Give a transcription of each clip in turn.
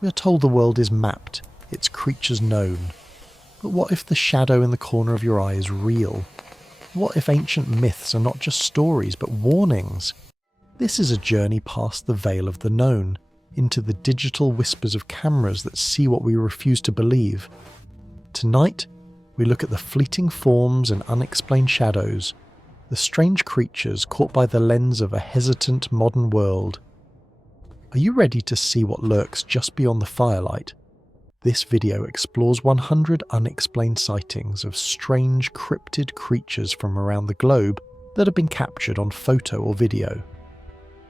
We are told the world is mapped, its creatures known. But what if the shadow in the corner of your eye is real? What if ancient myths are not just stories but warnings? This is a journey past the veil of the known, into the digital whispers of cameras that see what we refuse to believe. Tonight, we look at the fleeting forms and unexplained shadows, the strange creatures caught by the lens of a hesitant modern world. Are you ready to see what lurks just beyond the firelight? This video explores 100 unexplained sightings of strange cryptid creatures from around the globe that have been captured on photo or video.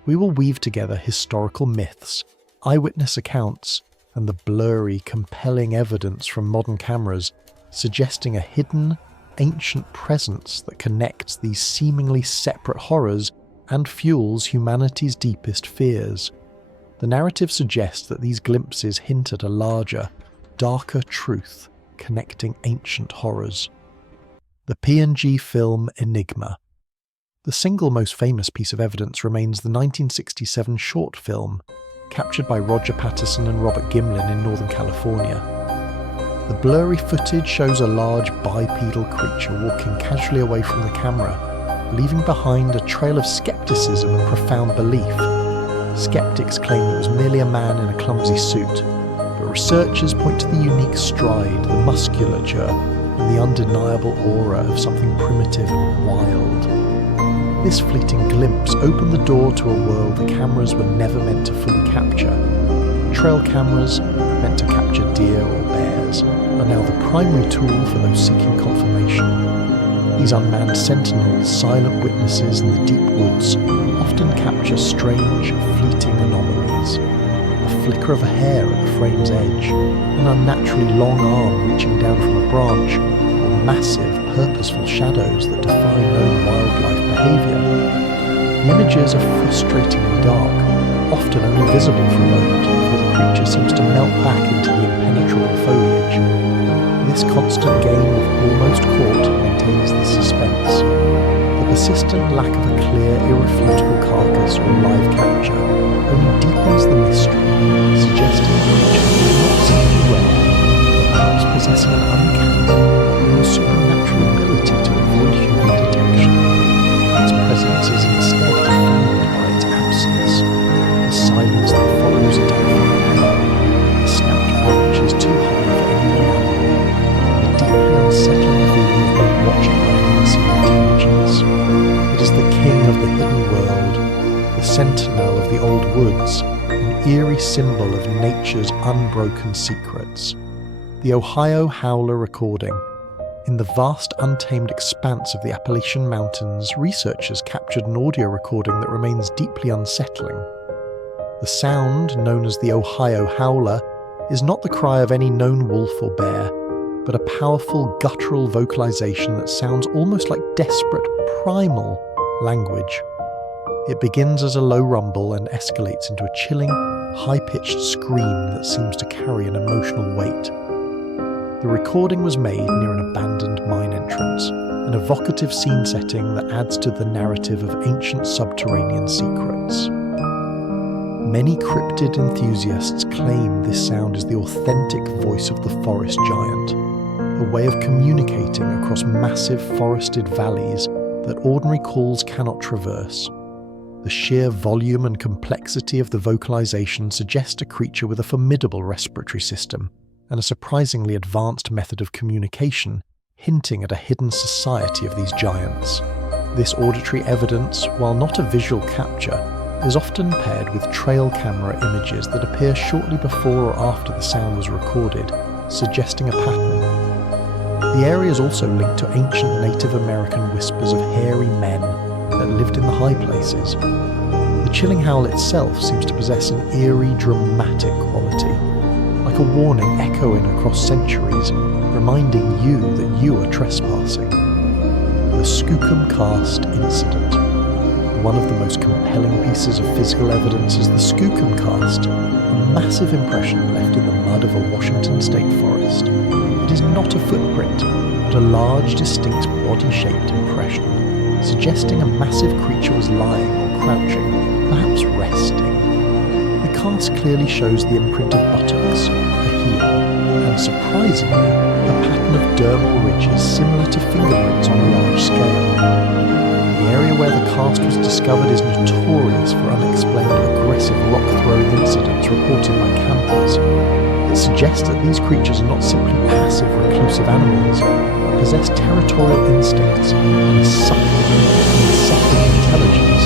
We will weave together historical myths, eyewitness accounts, and the blurry, compelling evidence from modern cameras, suggesting a hidden, ancient presence that connects these seemingly separate horrors and fuels humanity's deepest fears. The narrative suggests that these glimpses hint at a larger, darker truth connecting ancient horrors. The P&G film Enigma. The single most famous piece of evidence remains the 1967 short film, captured by Roger Patterson and Robert Gimlin in Northern California. The blurry footage shows a large bipedal creature walking casually away from the camera, leaving behind a trail of skepticism and profound belief. Skeptics claim it was merely a man in a clumsy suit, but researchers point to the unique stride, the musculature, and the undeniable aura of something primitive and wild. This fleeting glimpse opened the door to a world the cameras were never meant to fully capture. Trail cameras, meant to capture deer or bears, are now the primary tool for those seeking confirmation. These unmanned sentinels, silent witnesses in the deep woods, often capture strange, fleeting anomalies. A flicker of a hair at the frame's edge, an unnaturally long arm reaching down from a branch, or massive, purposeful shadows that defy known wildlife behaviour. The images are frustratingly dark, often only visible for a moment before the creature seems to melt back into the impenetrable foliage. This constant game of almost caught maintains the suspense. The persistent lack of a clear, irrefutable carcass or live capture only deepens the mystery, suggesting the creature is not simply rare, but perhaps possessing an uncanny, almost supernatural ability to avoid human detection. Its presence is instead defined by its absence, the silence that follows a terrifying howl, the snapped branch is too high for any animal, the deeply unsettling feeling of being watched by an unseen intelligence. It is the king of the hidden world, the sentinel of the old woods, an eerie symbol of nature's unbroken secrets. The Ohio Howler recording. In the vast untamed expanse of the Appalachian Mountains, researchers captured an audio recording that remains deeply unsettling. The sound, known as the Ohio Howler, is not the cry of any known wolf or bear, but a powerful guttural vocalization that sounds almost like desperate, primal language. It begins as a low rumble and escalates into a chilling, high-pitched scream that seems to carry an emotional weight. The recording was made near an abandoned mine entrance, an evocative scene setting that adds to the narrative of ancient subterranean secrets. Many cryptid enthusiasts claim this sound is the authentic voice of the forest giant, a way of communicating across massive forested valleys that ordinary calls cannot traverse. The sheer volume and complexity of the vocalization suggest a creature with a formidable respiratory system and a surprisingly advanced method of communication, hinting at a hidden society of these giants. This auditory evidence, while not a visual capture, is often paired with trail camera images that appear shortly before or after the sound was recorded, suggesting a pattern. The area is also linked to ancient Native American whispers of hairy men that lived in the high places. The chilling howl itself seems to possess an eerie, dramatic quality, like a warning echoing across centuries, reminding you that you are trespassing. The Skookum Karst Incident. One of the most compelling pieces of physical evidence is the Skookum Karst, a massive impression left in the mud of a Washington state forest. It is not a footprint, but a large, distinct body-shaped impression, suggesting a massive creature was lying or crouching, perhaps resting. The cast clearly shows the imprint of buttocks, surprisingly, a pattern of dermal ridges similar to fingerprints on a large scale. The area where the cast was discovered is notorious for unexplained aggressive rock-throwing incidents reported by campers. It suggests that these creatures are not simply passive, reclusive animals, but possess territorial instincts and a subtle, unsettling intelligence.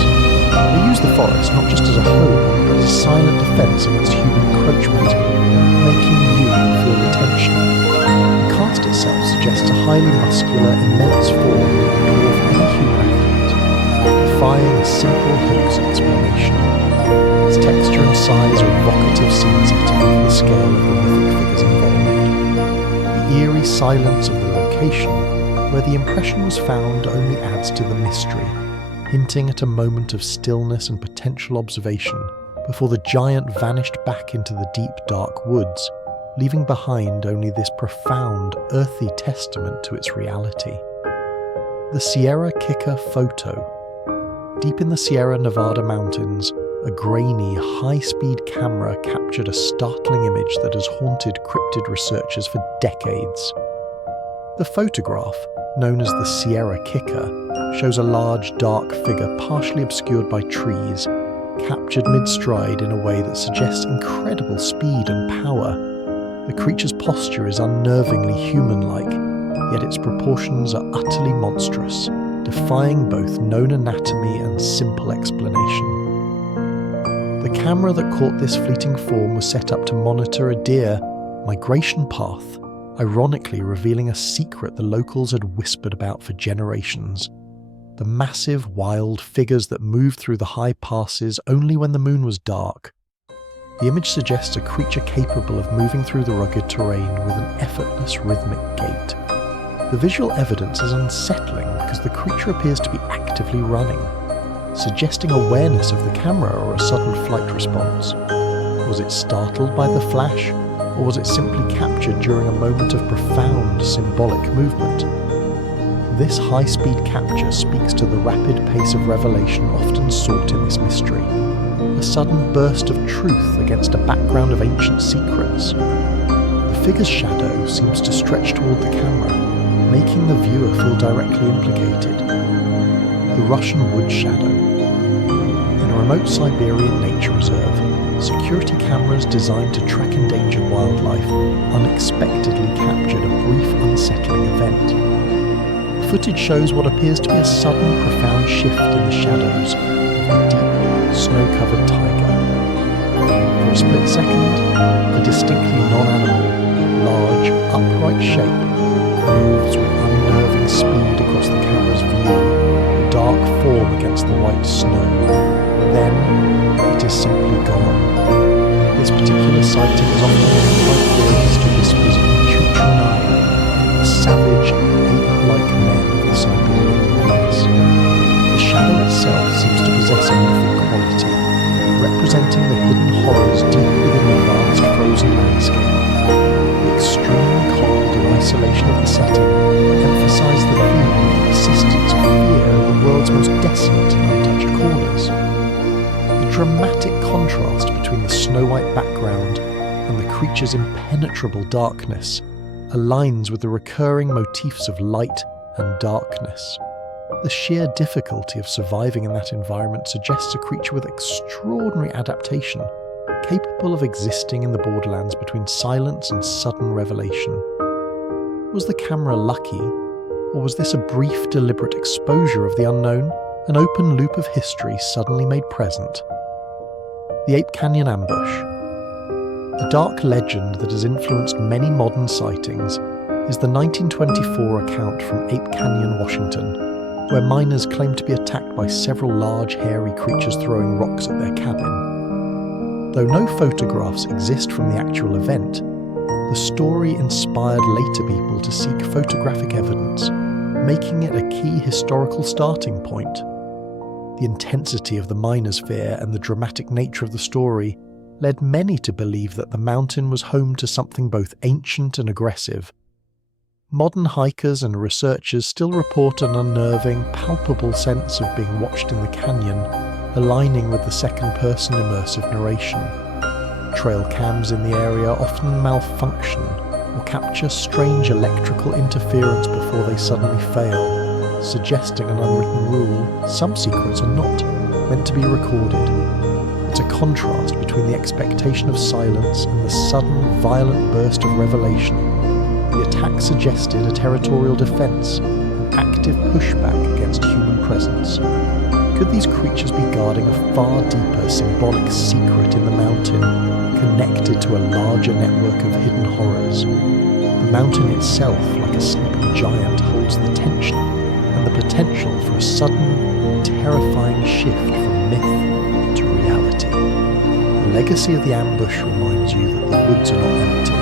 They use the forest not just as a home, but as a silent defence against human encroachment, making you feel the tension. The cast itself suggests a highly muscular, immense form that would dwarf any human athlete, defying a simple hoax explanation. Its texture and size are evocative scene setting for the scale of the mythic figures involved. The eerie silence of the location, where the impression was found, only adds to the mystery, hinting at a moment of stillness and potential observation before the giant vanished back into the deep, dark woods, leaving behind only this profound, earthy testament to its reality. The Sierra Kicker photo. Deep in the Sierra Nevada mountains, a grainy, high-speed camera captured a startling image that has haunted cryptid researchers for decades. The photograph, known as the Sierra Kicker, shows a large, dark figure partially obscured by trees, captured mid-stride in a way that suggests incredible speed and power. The creature's posture is unnervingly human-like, yet its proportions are utterly monstrous, defying both known anatomy and simple explanation. The camera that caught this fleeting form was set up to monitor a deer migration path, ironically revealing a secret the locals had whispered about for generations. The massive, wild figures that moved through the high passes only when the moon was dark. The image suggests a creature capable of moving through the rugged terrain with an effortless, rhythmic gait. The visual evidence is unsettling because the creature appears to be actively running, suggesting awareness of the camera or a sudden flight response. Was it startled by the flash, or was it simply captured during a moment of profound symbolic movement? This high-speed capture speaks to the rapid pace of revelation often sought in this mystery, a sudden burst of truth against a background of ancient secrets. The figure's shadow seems to stretch toward the camera, making the viewer feel directly implicated. The Russian wood shadow. In a remote Siberian nature reserve, security cameras designed to track endangered wildlife unexpectedly captured a brief, unsettling event. Footage shows what appears to be a sudden, profound shift in the shadows of a deep, snow-covered taiga. For a split second, a distinctly non-animal, large, upright shape moves with unnerving speed across the camera's view, a dark form against the white snow. Then, it is simply gone. This particular sighting is often linked by theories to whispers of Chuchunai, the savage, ape-like men of the Siberian wilderness. The shadow itself seems to possess a mythic quality, representing the hidden horrors deep within the vast frozen landscape. The extreme cold and isolation of the setting emphasise the theme of the persistence of fear in the world's most desolate and untouched corners. The dramatic contrast between the snow-white background and the creature's impenetrable darkness aligns with the recurring motifs of light and darkness. The sheer difficulty of surviving in that environment suggests a creature with extraordinary adaptation, capable of existing in the borderlands between silence and sudden revelation. Was the camera lucky, or was this a brief, deliberate exposure of the unknown, an open loop of history suddenly made present? The Ape Canyon ambush. A dark legend that has influenced many modern sightings is the 1924 account from Ape Canyon, Washington, where miners claim to be attacked by several large, hairy creatures throwing rocks at their cabin. Though no photographs exist from the actual event, the story inspired later people to seek photographic evidence, making it a key historical starting point. The intensity of the miners' fear and the dramatic nature of the story led many to believe that the mountain was home to something both ancient and aggressive. Modern hikers and researchers still report an unnerving, palpable sense of being watched in the canyon, aligning with the second-person immersive narration. Trail cams in the area often malfunction, or capture strange electrical interference before they suddenly fail, suggesting an unwritten rule: some secrets are not meant to be recorded. It's a contrast between the expectation of silence and the sudden, violent burst of revelation. The attack suggested a territorial defense, an active pushback against human presence. Could these creatures be guarding a far deeper symbolic secret in the mountain, connected to a larger network of hidden horrors? The mountain itself, like a sleeping giant, holds the tension and the potential for a sudden, terrifying shift from myth to reality. The legacy of the ambush reminds you that the woods are not empty.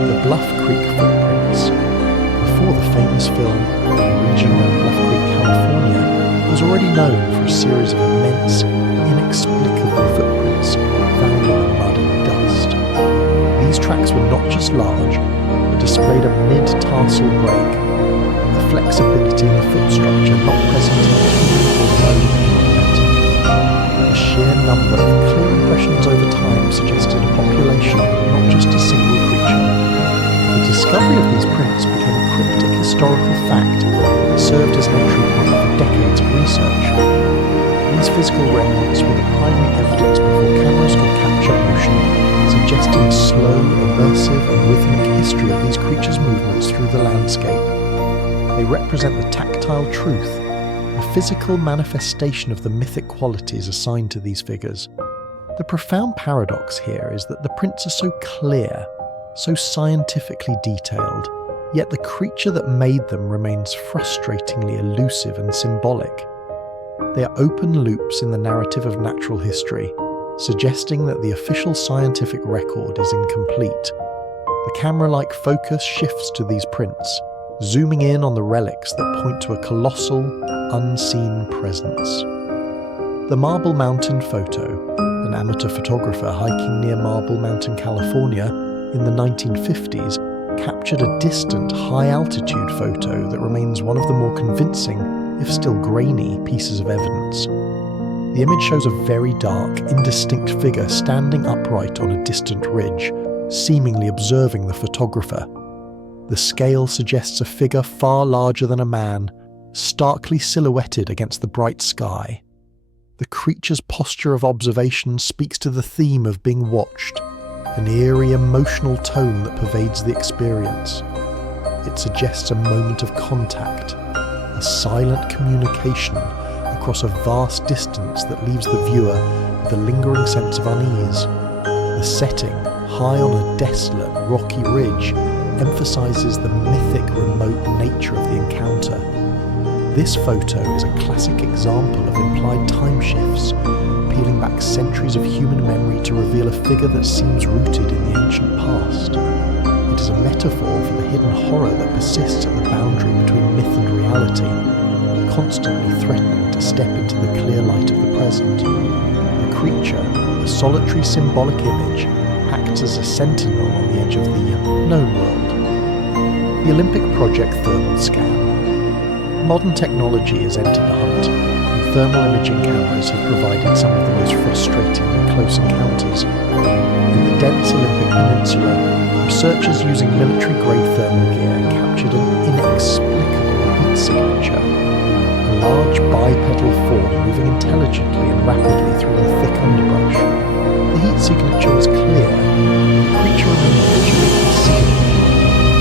The Bluff Creek footprints. Before the famous film, the region around Bluff Creek, California, was already known for a series of immense, inexplicable footprints found in the mud and dust. These tracks were not just large, but displayed a mid-tarsal break, and the flexibility in the foot structure not present in human or bone implant. The sheer number of clear impressions over time suggested a population, not just a single creature. The discovery of these prints became a cryptic historical fact that served as an entry point for decades of research. These physical remnants were the primary evidence before cameras could capture motion, suggesting slow, immersive and rhythmic history of these creatures' movements through the landscape. They represent the tactile truth, a physical manifestation of the mythic qualities assigned to these figures. The profound paradox here is that the prints are so clear, so scientifically detailed, yet the creature that made them remains frustratingly elusive and symbolic. They are open loops in the narrative of natural history, suggesting that the official scientific record is incomplete. The camera-like focus shifts to these prints, zooming in on the relics that point to a colossal, unseen presence. The Marble Mountain photo, an amateur photographer hiking near Marble Mountain, California, in the 1950s, captured a distant, high-altitude photo that remains one of the more convincing, if still grainy, pieces of evidence. The image shows a very dark, indistinct figure standing upright on a distant ridge, seemingly observing the photographer. The scale suggests a figure far larger than a man, starkly silhouetted against the bright sky. The creature's posture of observation speaks to the theme of being watched, an eerie emotional tone that pervades the experience. It suggests a moment of contact, a silent communication across a vast distance that leaves the viewer with a lingering sense of unease. The setting, high on a desolate, rocky ridge, emphasizes the mythic, remote nature of the encounter. This photo is a classic example of implied time shifts, peeling back centuries of human memory to reveal a figure that seems rooted in the ancient past. It is a metaphor for the hidden horror that persists at the boundary between myth and reality, constantly threatening to step into the clear light of the present. The creature, a solitary symbolic image, acts as a sentinel on the edge of the known world. The Olympic Project Thermal Scan. Modern technology has entered the hunt, and thermal imaging cameras have provided some of the most frustratingly close encounters. In the dense Olympic Peninsula, researchers using military-grade thermal gear captured an inexplicable heat signature. A large bipedal form moving intelligently and rapidly through the thick underbrush. The heat signature was clear, and the creature remained visually concealed.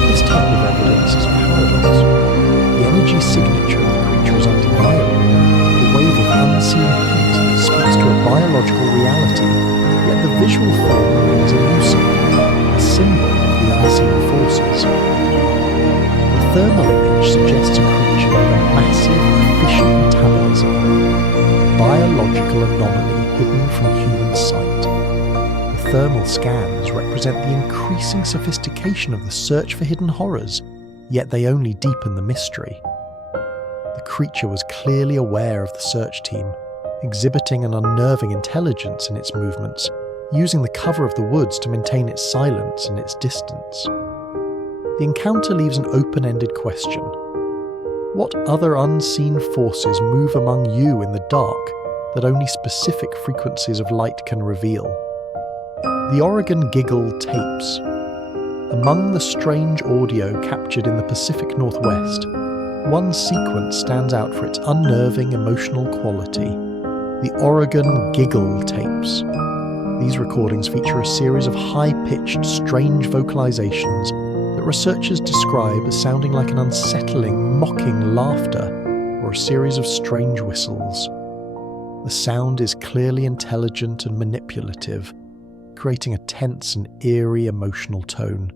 This type of evidence is a paradox. The energy signature of the creature is undeniable, a wave of unseen heat that speaks to a biological reality, yet the visual form remains elusive, a symbol of the unseen forces. The thermal image suggests a creature with a massive, efficient metabolism, a biological anomaly hidden from human sight. The thermal scans represent the increasing sophistication of the search for hidden horrors, yet they only deepen the mystery. The creature was clearly aware of the search team, exhibiting an unnerving intelligence in its movements, using the cover of the woods to maintain its silence and its distance. The encounter leaves an open-ended question. What other unseen forces move among you in the dark that only specific frequencies of light can reveal? The Oregon Giggle tapes. Among the strange audio captured in the Pacific Northwest, one sequence stands out for its unnerving emotional quality: the Oregon Giggle tapes. These recordings feature a series of high-pitched, strange vocalizations that researchers describe as sounding like an unsettling, mocking laughter or a series of strange whistles. The sound is clearly intelligent and manipulative, creating a tense and eerie emotional tone.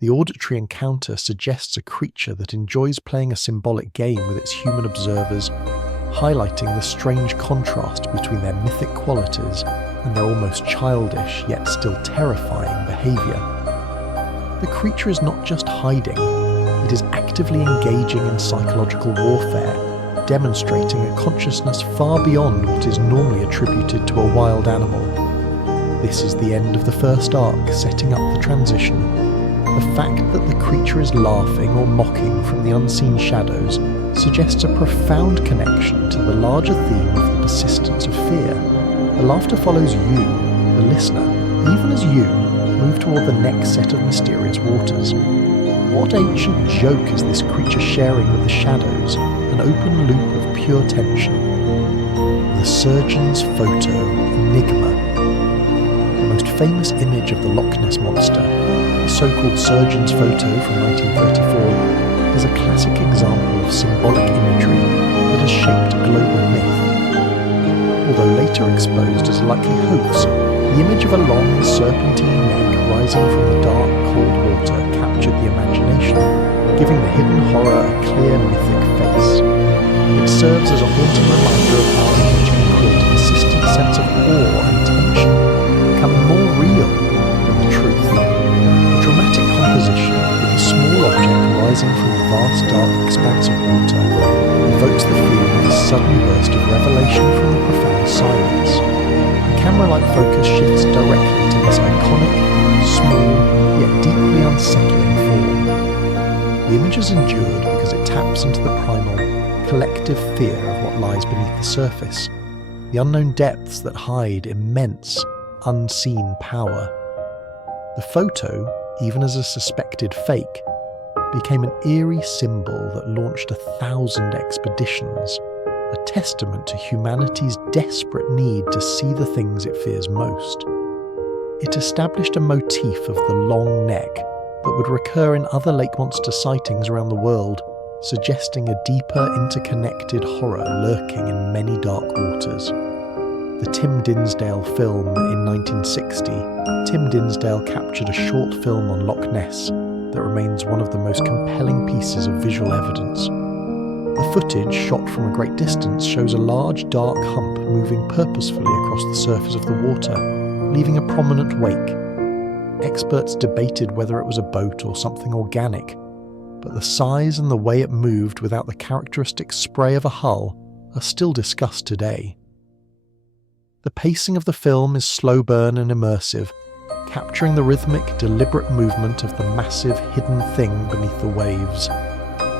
The auditory encounter suggests a creature that enjoys playing a symbolic game with its human observers, highlighting the strange contrast between their mythic qualities and their almost childish yet still terrifying behaviour. The creature is not just hiding, it is actively engaging in psychological warfare, demonstrating a consciousness far beyond what is normally attributed to a wild animal. This is the end of the first arc, setting up the transition. The fact that the creature is laughing or mocking from the unseen shadows suggests a profound connection to the larger theme of the persistence of fear. The laughter follows you, the listener, even as you move toward the next set of mysterious waters. What ancient joke is this creature sharing with the shadows, an open loop of pure tension? The surgeon's photo enigma. The most famous image of the Loch Ness Monster, the so-called surgeon's photo from 1934, is a classic example of symbolic imagery that has shaped a global myth. Although later exposed as a likely hoax, the image of a long, serpentine neck rising from the dark, cold water captured the imagination, giving the hidden horror a clear, mythic face. It serves as a haunting reminder of how an image can create a persistent sense of awe and tension, becoming more real than the truth. The dramatic composition, with a small object rising from a vast, dark expanse of water, evokes the feeling of a sudden burst of revelation from the profound silence. The camera-like focus shifts directly to this iconic, small, yet deeply unsettling form. The image has endured because it taps into the primal, collective fear of what lies beneath the surface, the unknown depths that hide immense, unseen power. The photo, even as a suspected fake, became an eerie symbol that launched 1,000 expeditions, a testament to humanity's desperate need to see the things it fears most. It established a motif of the long neck that would recur in other lake monster sightings around the world, suggesting a deeper, interconnected horror lurking in many dark waters. The Tim Dinsdale film in 1960, Tim Dinsdale captured a short film on Loch Ness that remains one of the most compelling pieces of visual evidence. The footage, shot from a great distance, shows a large dark hump moving purposefully across the surface of the water, leaving a prominent wake. Experts debated whether it was a boat or something organic, but the size and the way it moved without the characteristic spray of a hull are still discussed today. The pacing of the film is slow burn and immersive, capturing the rhythmic, deliberate movement of the massive hidden thing beneath the waves.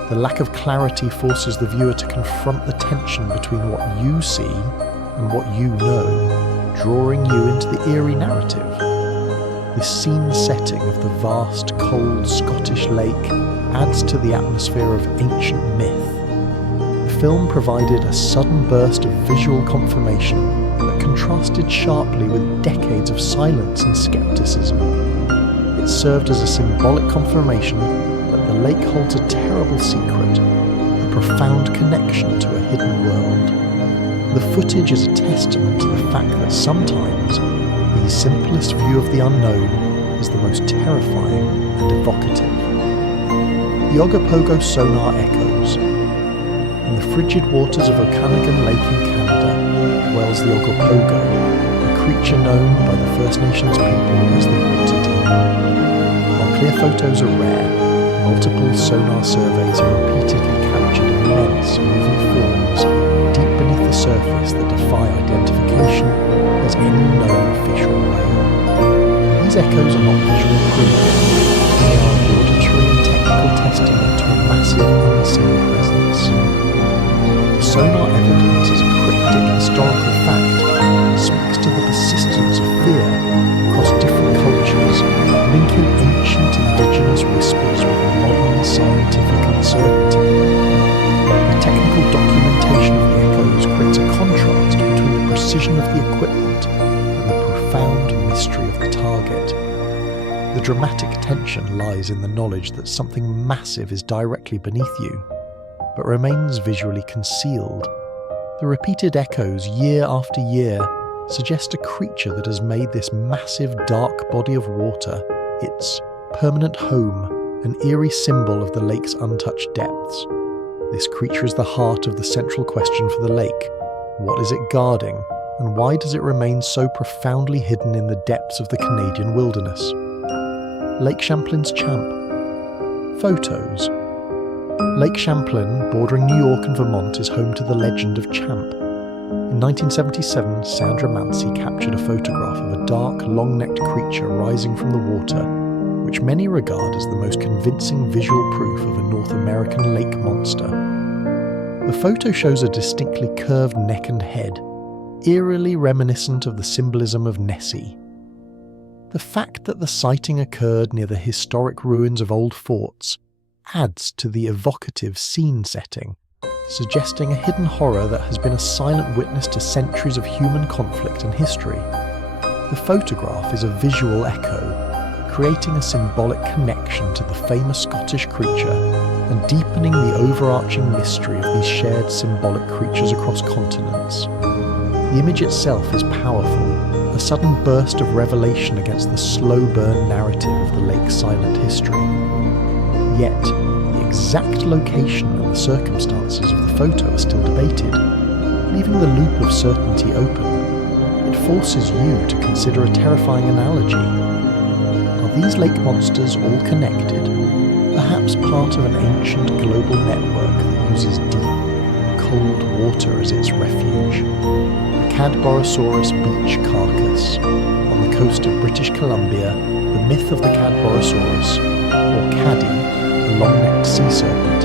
The lack of clarity forces the viewer to confront the tension between what you see and what you know, drawing you into the eerie narrative. This scene setting of the vast, cold Scottish lake adds to the atmosphere of ancient myth. The film provided a sudden burst of visual confirmation that contrasted sharply with decades of silence and skepticism. It served as a symbolic confirmation that the lake holds a terrible secret, a profound connection to a hidden world. The footage is a testament to the fact that sometimes the simplest view of the unknown is the most terrifying and evocative. The Ogopogo sonar echoes. In the frigid waters of Okanagan Lake in Canada dwells the Ogopogo, a creature known by the First Nations people as the water demon. While clear photos are rare, multiple sonar surveys have repeatedly captured immense moving forms deep beneath the surface that defy identification as any known fish or whale. These echoes are not visual proof, they are an auditory and technical testament to a massive unseen presence. The sonar evidence is a cryptic historical fact that speaks to the persistence of fear across different cultures, linking ancient and The dramatic tension lies in the knowledge that something massive is directly beneath you, but remains visually concealed. The repeated echoes year after year suggest a creature that has made this massive dark body of water its permanent home, an eerie symbol of the lake's untouched depths. This creature is the heart of the central question for the lake. What is it guarding, and why does it remain so profoundly hidden in the depths of the Canadian wilderness? Lake Champlain's champ. Photos. Lake Champlain, bordering New York and Vermont, is home to the legend of Champ. In 1977, Sandra Mancy captured a photograph of a dark, long-necked creature rising from the water, which many regard as the most convincing visual proof of a North American lake monster. The photo shows a distinctly curved neck and head, eerily reminiscent of the symbolism of Nessie. The fact that the sighting occurred near the historic ruins of old forts adds to the evocative scene setting, suggesting a hidden horror that has been a silent witness to centuries of human conflict and history. The photograph is a visual echo, creating a symbolic connection to the famous Scottish creature and deepening the overarching mystery of these shared symbolic creatures across continents. The image itself is powerful, a sudden burst of revelation against the slow burn narrative of the lake's silent history. Yet, the exact location and the circumstances of the photo are still debated, leaving the loop of certainty open. It forces you to consider a terrifying analogy. Are these lake monsters all connected, perhaps part of an ancient global network that uses deep, cold water as its refuge? The Cadborosaurus beach carcass. On the coast of British Columbia, the myth of the Cadborosaurus, or Caddy, a long-necked sea serpent,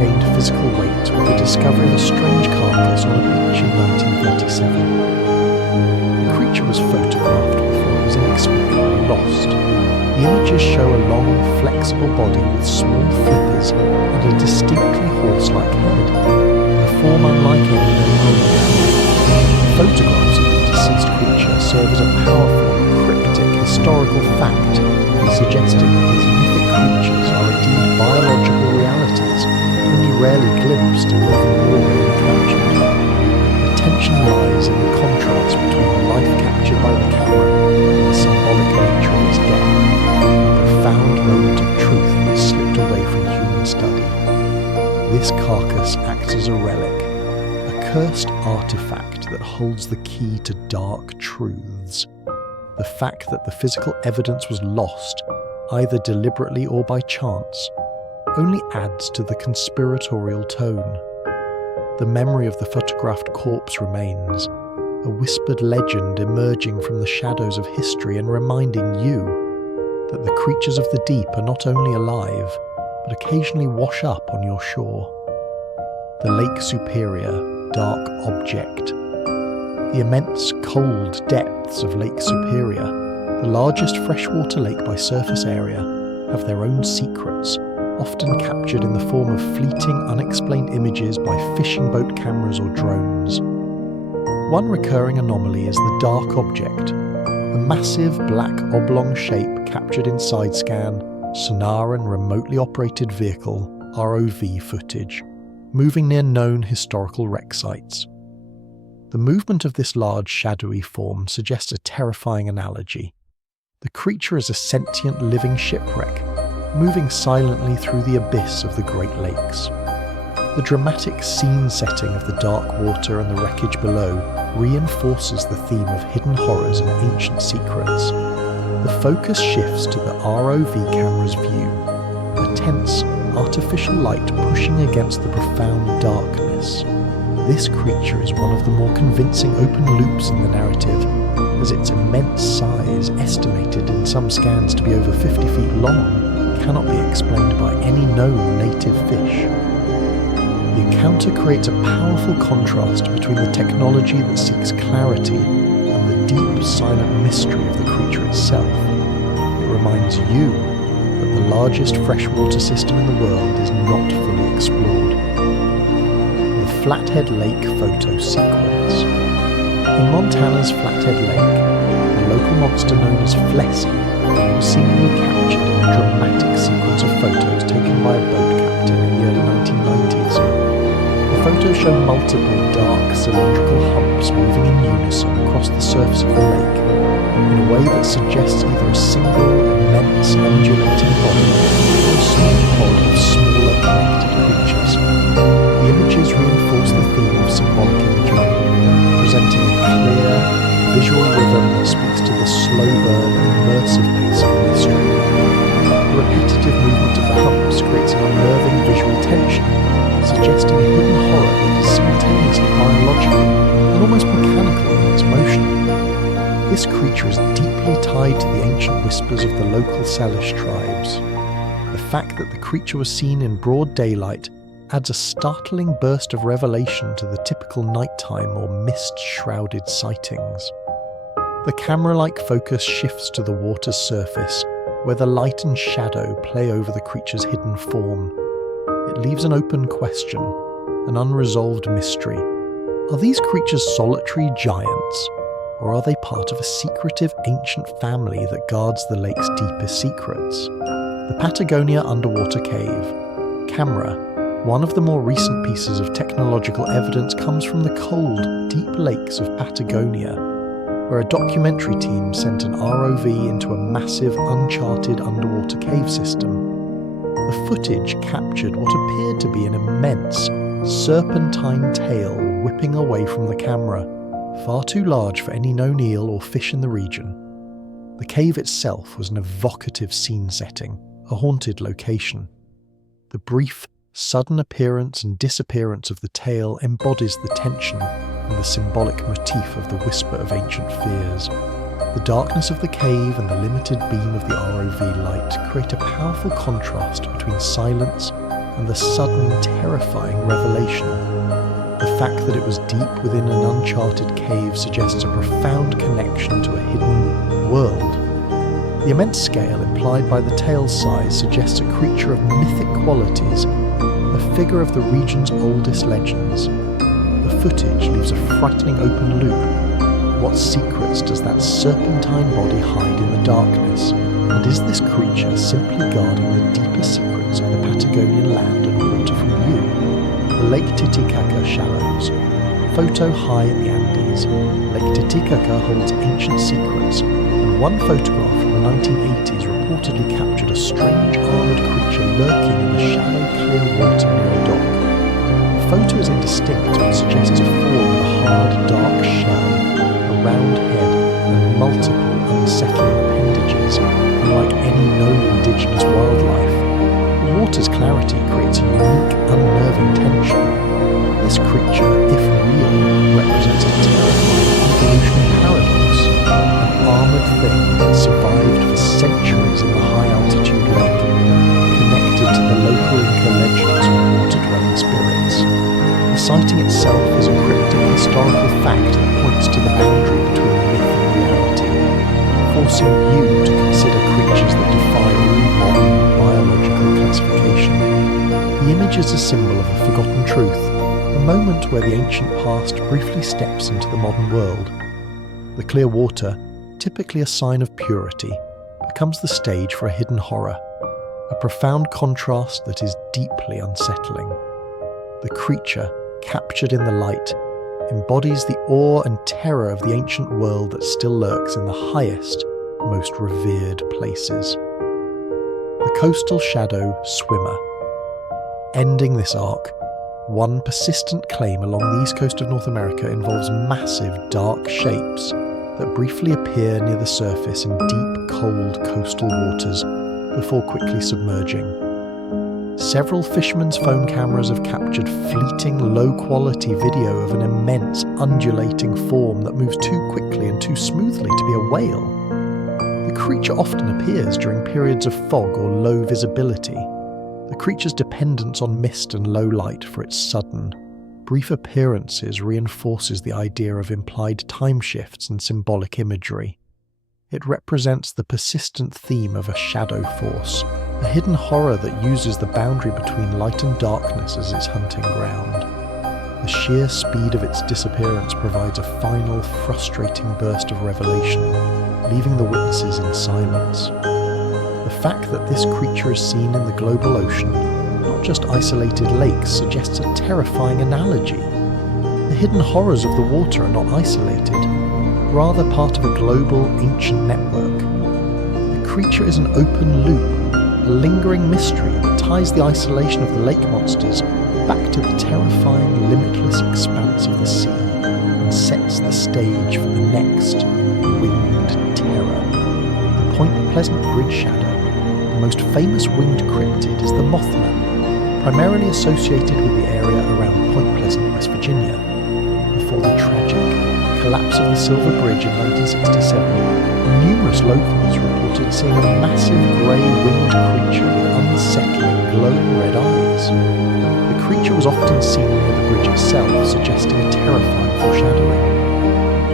gained physical weight with the discovery of a strange carcass on a beach in 1937. The creature was photographed before it was inexplicably lost. The images show a long, flexible body with small flippers and a distinctly horse-like head, a form unlike any known mammal. Photographs of the deceased creature serve as a powerful, cryptic historical fact, suggesting that these mythic creatures are indeed biological realities, only rarely glimpsed and never really captured. The tension lies in the contrast between the life captured by the camera and the symbolic nature of its death, a profound moment of truth that slipped away from human study. This carcass acts as a relic, a cursed artifact that holds the key to dark truths. The fact that the physical evidence was lost, either deliberately or by chance, only adds to the conspiratorial tone. The memory of the photographed corpse remains, a whispered legend emerging from the shadows of history and reminding you that the creatures of the deep are not only alive, but occasionally wash up on your shore. The Lake Superior, dark object. The immense, cold depths of Lake Superior, the largest freshwater lake by surface area, have their own secrets, often captured in the form of fleeting, unexplained images by fishing boat cameras or drones. One recurring anomaly is the dark object, a massive black oblong shape captured in side scan, sonar and remotely operated vehicle (ROV) footage, moving near known historical wreck sites. The movement of this large shadowy form suggests a terrifying analogy. The creature is a sentient living shipwreck, moving silently through the abyss of the Great Lakes. The dramatic scene setting of the dark water and the wreckage below reinforces the theme of hidden horrors and ancient secrets. The focus shifts to the ROV camera's view, a tense, artificial light pushing against the profound darkness. This creature is one of the more convincing open loops in the narrative, as its immense size, estimated in some scans to be over 50 feet long, cannot be explained by any known native fish. The encounter creates a powerful contrast between the technology that seeks clarity and the deep, silent mystery of the creature itself. It reminds you that the largest freshwater system in the world is not fully explored. The Flathead Lake photo sequence. In Montana's Flathead Lake, the local monster known as Flessie was seemingly captured photos show multiple dark cylindrical humps moving in unison across the surface of the lake in a way that suggests either a single, immense, undulating body or a small pod of smaller connected creatures. The images reinforce the theme of symbolic imagery, presenting a clear, visual rhythm that speaks to the slow burn, immersive pace of mystery. The repetitive movement of the humps creates an unnerving visual tension, suggesting a hidden horror that is simultaneously biological and almost mechanical in its motion. This creature is deeply tied to the ancient whispers of the local Salish tribes. The fact that the creature was seen in broad daylight adds a startling burst of revelation to the typical nighttime or mist-shrouded sightings. The camera-like focus shifts to the water's surface, where the light and shadow play over the creature's hidden form. It leaves an open question, an unresolved mystery. Are these creatures solitary giants, or are they part of a secretive ancient family that guards the lake's deepest secrets? The Patagonia Underwater Cave. Camera. One of the more recent pieces of technological evidence comes from the cold, deep lakes of Patagonia, where a documentary team sent an ROV into a massive, uncharted underwater cave system. The footage captured what appeared to be an immense, serpentine tail whipping away from the camera, far too large for any known eel or fish in the region. The cave itself was an evocative scene setting, a haunted location. The brief, sudden appearance and disappearance of the tail embodies the tension and the symbolic motif of the whisper of ancient fears. The darkness of the cave and the limited beam of the ROV light create a powerful contrast between silence and the sudden, terrifying revelation. The fact that it was deep within an uncharted cave suggests a profound connection to a hidden world. The immense scale implied by the tail's size suggests a creature of mythic qualities, a figure of the region's oldest legends. The footage leaves a frightening open loop. What secrets does that serpentine body hide in the darkness? And is this creature simply guarding the deepest secrets of the Patagonian land and water from view? The Lake Titicaca Shallows. Photo high in the Andes, Lake Titicaca holds ancient secrets, and one photograph from the 1980s reportedly captured a strange armoured creature lurking in the shallow, clear water near a dock. The photo is indistinct and suggests a form of a hard, dark shell, a round head, and multiple unsettling appendages, unlike any known indigenous wildlife. The water's clarity creates a unique, unnerving tension. This creature, if real, represents a terrifying evolutionary paradox, an armoured thing that survived for centuries in the high-altitude lake, connected to the local Inca legends of water-dwelling spirits. The sighting itself is a cryptic historical fact that points to the boundary between myth and reality, forcing you to consider creatures that defy all modern biological classification. The image is a symbol of a forgotten truth, a moment where the ancient past briefly steps into the modern world. The clear water, typically a sign of purity, becomes the stage for a hidden horror, a profound contrast that is deeply unsettling. The creature, captured in the light, embodies the awe and terror of the ancient world that still lurks in the highest, most revered places. The coastal shadow swimmer. Ending this arc, one persistent claim along the east coast of North America involves massive, dark shapes that briefly appear near the surface in deep, cold coastal waters before quickly submerging. Several fishermen's phone cameras have captured fleeting, low-quality video of an immense, undulating form that moves too quickly and too smoothly to be a whale. The creature often appears during periods of fog or low visibility. The creature's dependence on mist and low light for its sudden, brief appearances reinforces the idea of implied time shifts and symbolic imagery. It represents the persistent theme of a shadow force, a hidden horror that uses the boundary between light and darkness as its hunting ground. The sheer speed of its disappearance provides a final, frustrating burst of revelation, leaving the witnesses in silence. The fact that this creature is seen in the global ocean, not not just isolated lakes suggests a terrifying analogy. The hidden horrors of the water are not isolated, rather part of a global, ancient network. The creature is an open loop, a lingering mystery that ties the isolation of the lake monsters back to the terrifying, limitless expanse of the sea and sets the stage for the next winged terror. The Point Pleasant Bridge Shadow, the most famous winged cryptid, is the Mothman, primarily associated with the area around Point Pleasant, West Virginia. Before the tragic collapse of the Silver Bridge in 1967, numerous locals reported seeing a massive grey winged creature with unsettling glowing red eyes. The creature was often seen near the bridge itself, suggesting a terrifying foreshadowing.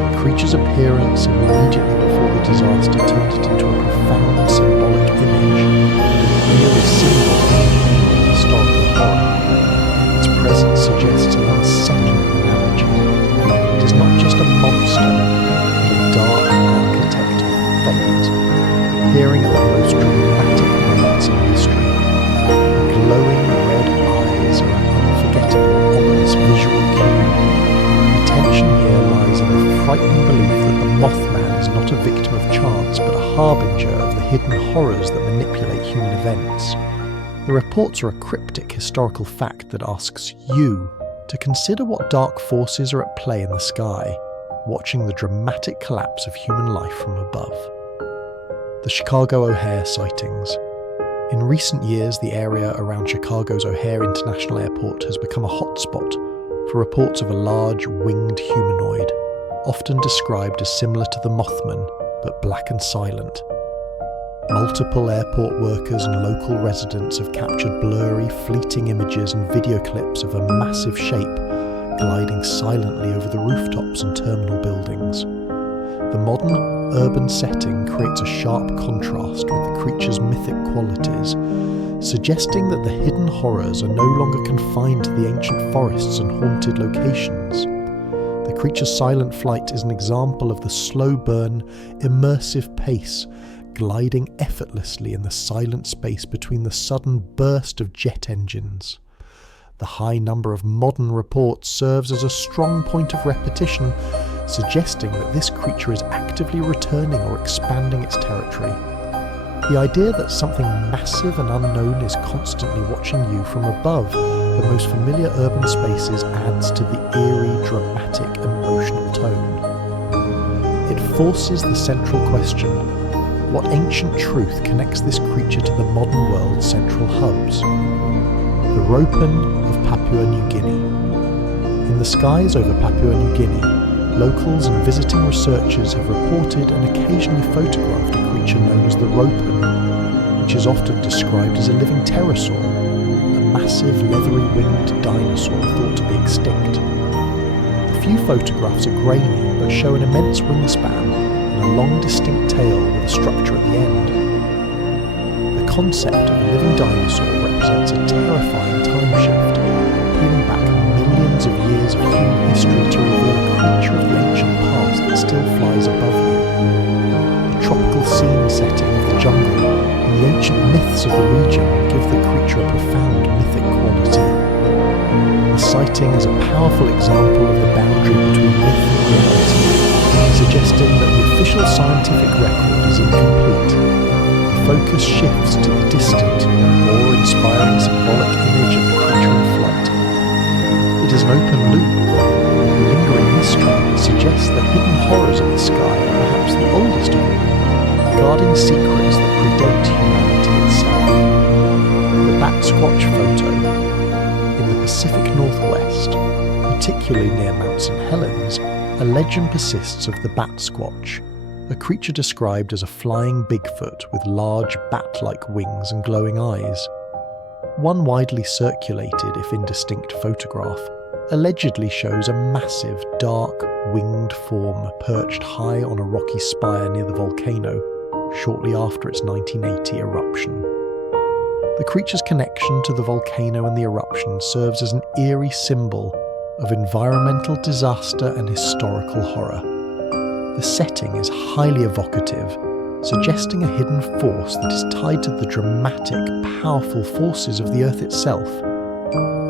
The creature's appearance immediately before the disaster turned it into a profound symbolic image, an eerie symbol of historical horror. Its presence suggests an unsettling analogy. It is not just a monster, but a dark architect of fate, appearing at the most dramatic moments in history. The glowing red eyes are an unforgettable, ominous visual cue. The tension here lies in the frightening belief that the Mothman is not a victim of chance, but a harbinger of the hidden horrors that manipulate human events. The reports are a cryptic historical fact that asks you to consider what dark forces are at play in the sky, watching the dramatic collapse of human life from above. The Chicago O'Hare sightings. In recent years, the area around Chicago's O'Hare International Airport has become a hotspot for reports of a large winged humanoid, often described as similar to the Mothman, but black and silent. Multiple airport workers and local residents have captured blurry, fleeting images and video clips of a massive shape gliding silently over the rooftops and terminal buildings. The modern, urban setting creates a sharp contrast with the creature's mythic qualities, suggesting that the hidden horrors are no longer confined to the ancient forests and haunted locations. The creature's silent flight is an example of the slow burn, immersive pace, gliding effortlessly in the silent space between the sudden burst of jet engines. The high number of modern reports serves as a strong point of repetition, suggesting that this creature is actively returning or expanding its territory. The idea that something massive and unknown is constantly watching you from above the most familiar urban spaces adds to the eerie, dramatic, emotional tone. It forces the central question: what ancient truth connects this creature to the modern world's central hubs? The Ropen of Papua New Guinea. In the skies over Papua New Guinea, locals and visiting researchers have reported and occasionally photographed a creature known as the Ropen, which is often described as a living pterosaur, a massive leathery-winged dinosaur thought to be extinct. The few photographs are grainy but show an immense wingspan and a long distinct tail with a structure at the end. The concept of a living dinosaur represents a terrifying time shift, peeling back millions of years of human history to reveal a creature of the ancient past that still flies above you. The tropical scene setting of the jungle and the ancient myths of the region give the creature a profound mythic quality. The sighting is a powerful example of the boundary between myth and reality, suggesting that the official scientific record is incomplete. The focus shifts to the distant, more inspiring symbolic image of the creature in flight. It is an open loop, a lingering mystery that suggests the hidden horrors of the sky are perhaps the oldest of all, guarding secrets that predate humanity itself. The Bat Squatch photo. In the Pacific Northwest, particularly near Mount St. Helens, a legend persists of the Bat Squatch, a creature described as a flying Bigfoot with large bat-like wings and glowing eyes. One widely circulated, if indistinct, photograph allegedly shows a massive, dark, winged form perched high on a rocky spire near the volcano, shortly after its 1980 eruption. The creature's connection to the volcano and the eruption serves as an eerie symbol of environmental disaster and historical horror. The setting is highly evocative, suggesting a hidden force that is tied to the dramatic, powerful forces of the Earth itself.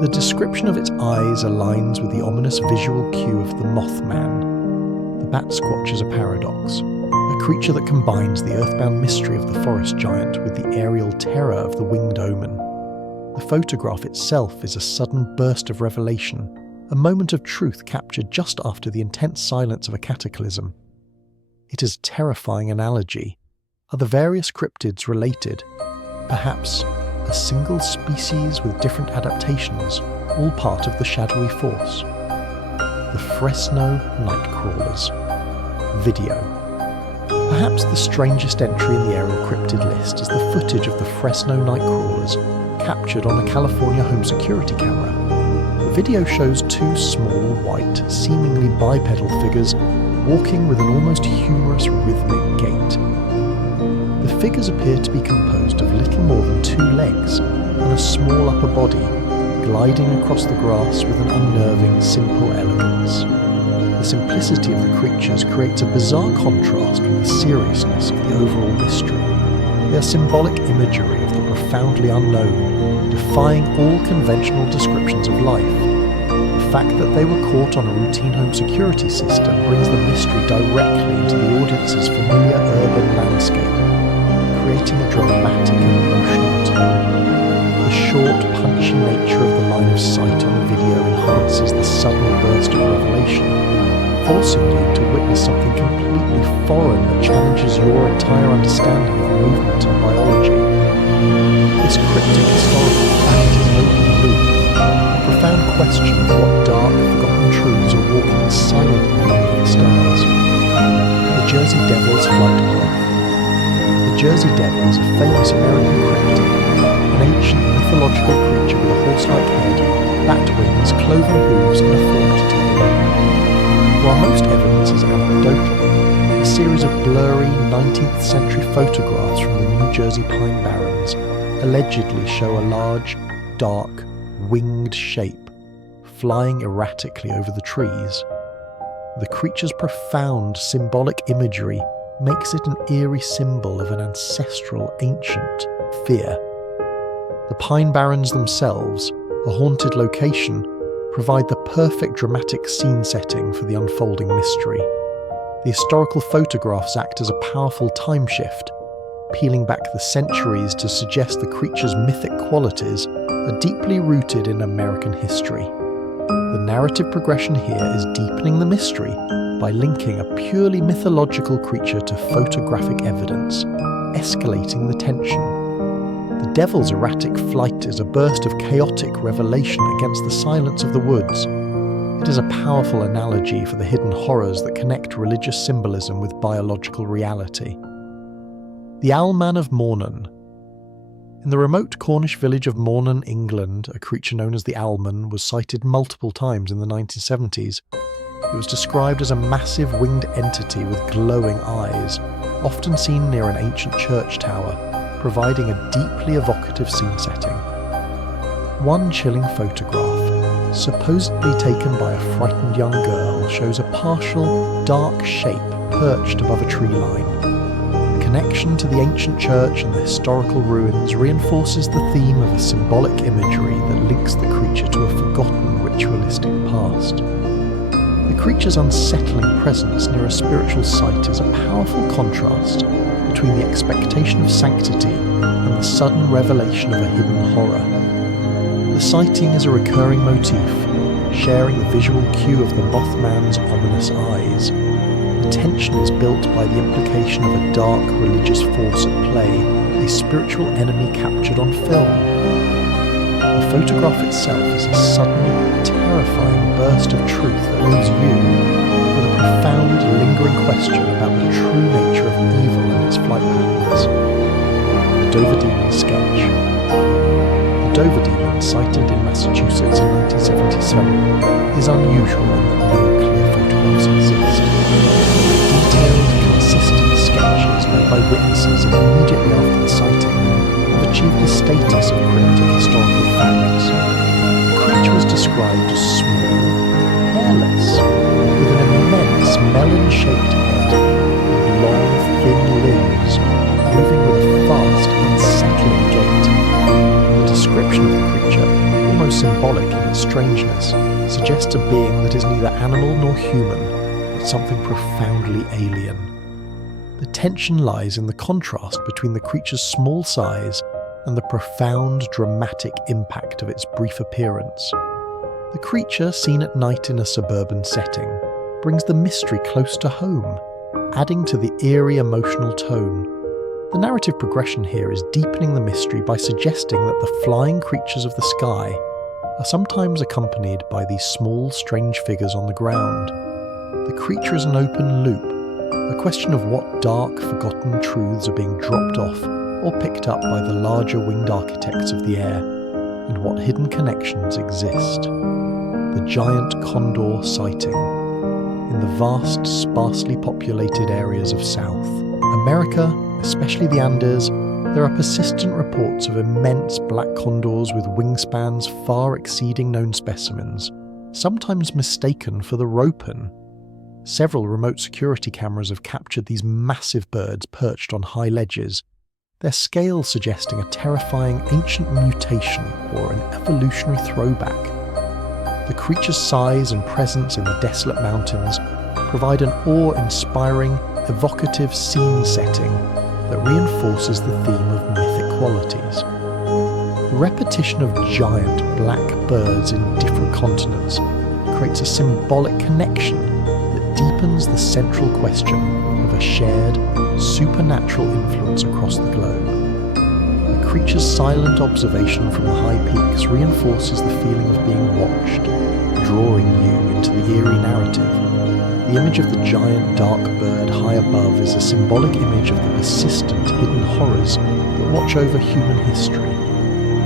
The description of its eyes aligns with the ominous visual cue of the Mothman. The bat squatch is a paradox, a creature that combines the earthbound mystery of the forest giant with the aerial terror of the winged omen. The photograph itself is a sudden burst of revelation, a moment of truth captured just after the intense silence of a cataclysm. It is a terrifying analogy. Are the various cryptids related? Perhaps a single species with different adaptations, all part of the shadowy force. The Fresno Nightcrawlers. Video. Perhaps the strangest entry in the aerial cryptid list is the footage of the Fresno Nightcrawlers, captured on a California home security camera. The video shows two small, white, seemingly bipedal figures walking with an almost humorous rhythmic gait. The figures appear to be composed of little more than two legs and a small upper body, gliding across the grass with an unnerving, simple elegance. The simplicity of the creatures creates a bizarre contrast with the seriousness of the overall mystery. They are symbolic imagery of the profoundly unknown, defying all conventional descriptions of life. The fact that they were caught on a routine home security system brings the mystery directly into the audience's familiar urban landscape, creating a dramatic and emotional tone. The short, punchy nature of the line of sight on the video enhances the sudden burst of revelation, forcing you to witness something completely foreign that challenges your entire understanding of movement and biology. This cryptic historical fact is an open loop, a profound question of what dark, forgotten truths are walking silently beneath the stars. The Jersey Devil's Flight Path. The Jersey Devil is a famous American cryptid, an ancient mythological creature with a horse-like head, bat wings, cloven hooves, and a forked tail. While most evidence is anecdotal, a series of blurry 19th century photographs from the New Jersey Pine Barrens allegedly show a large, dark, winged shape flying erratically over the trees. The creature's profound symbolic imagery makes it an eerie symbol of an ancestral, ancient fear. The Pine Barrens themselves, a haunted location, provide the perfect dramatic scene setting for the unfolding mystery. The historical photographs act as a powerful time shift, peeling back the centuries to suggest the creature's mythic qualities are deeply rooted in American history. The narrative progression here is deepening the mystery by linking a purely mythological creature to photographic evidence, escalating the tension. The devil's erratic flight is a burst of chaotic revelation against the silence of the woods. It is a powerful analogy for the hidden horrors that connect religious symbolism with biological reality. The Owlman of Mornon. In the remote Cornish village of Mornon, England, a creature known as the Owlman was sighted multiple times in the 1970s. It was described as a massive winged entity with glowing eyes, often seen near an ancient church tower, providing a deeply evocative scene setting. One chilling photograph, supposedly taken by a frightened young girl, shows a partial, dark shape perched above a tree line. The connection to the ancient church and the historical ruins reinforces the theme of a symbolic imagery that links the creature to a forgotten ritualistic past. The creature's unsettling presence near a spiritual site is a powerful contrast between the expectation of sanctity and the sudden revelation of a hidden horror. The sighting is a recurring motif, sharing the visual cue of the Mothman's ominous eyes. The tension is built by the implication of a dark religious force at play, a spiritual enemy captured on film. The photograph itself is a sudden, terrifying burst of truth that leaves you with a profound, lingering question about the true nature of evil and its flight patterns. The Dover Demon Sketch. The Dover Demon, sighted in Massachusetts in 1977, is unusual in that no clear photographs exist. Detailed, consistent sketches made by witnesses immediately after the sighting have achieved the status of cryptic historical facts. The creature was described as small, hairless, with an immense melon-shaped head and long, thin limbs, moving with a fast, unsettling gait. The description of the creature, almost symbolic in its strangeness, suggests a being that is neither animal nor human, but something profoundly alien. The tension lies in the contrast between the creature's small size and the profound, dramatic impact of its brief appearance. The creature, seen at night in a suburban setting, brings the mystery close to home, adding to the eerie emotional tone. The narrative progression here is deepening the mystery by suggesting that the flying creatures of the sky are sometimes accompanied by these small, strange figures on the ground. The creature is an open loop, a question of what dark, forgotten truths are being dropped off or picked up by the larger winged architects of the air, and what hidden connections exist. The giant condor sighting. In the vast, sparsely populated areas of South America, especially the Andes, there are persistent reports of immense black condors with wingspans far exceeding known specimens, sometimes mistaken for the ropen. Several remote security cameras have captured these massive birds perched on high ledges, their scale suggesting a terrifying ancient mutation or an evolutionary throwback. The creature's size and presence in the desolate mountains provide an awe-inspiring, evocative scene setting that reinforces the theme of mythic qualities. The repetition of giant black birds in different continents creates a symbolic connection that deepens the central question of a shared, supernatural influence across the globe. The creature's silent observation from the high peaks reinforces the feeling of being watched, drawing you into the eerie narrative. The image of the giant dark bird high above is a symbolic image of the persistent hidden horrors that watch over human history,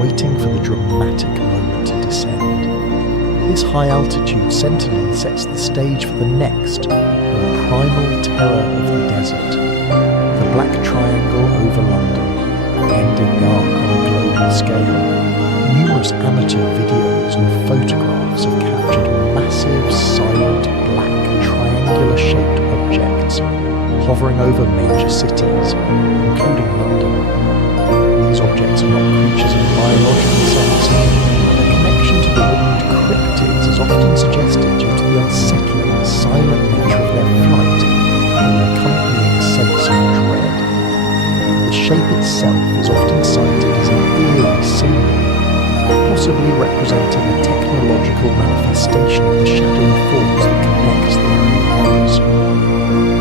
waiting for the dramatic moment to descend. This high-altitude sentinel sets the stage for the next, more primal terror of the desert. The Black Triangle over London, ending dark on a global scale. Numerous amateur videos and photographs have captured massive, silent, black, triangular-shaped objects hovering over major cities, including London. These objects are not creatures in a biological sense. Their connection to the winged cryptids is often suggested due to the unsettling, silent nature of their flight and the accompanying sense of dread. The shape itself is often cited as an eerie symbol, possibly representing a technological manifestation of the shadowy forms that connects the animal horrors.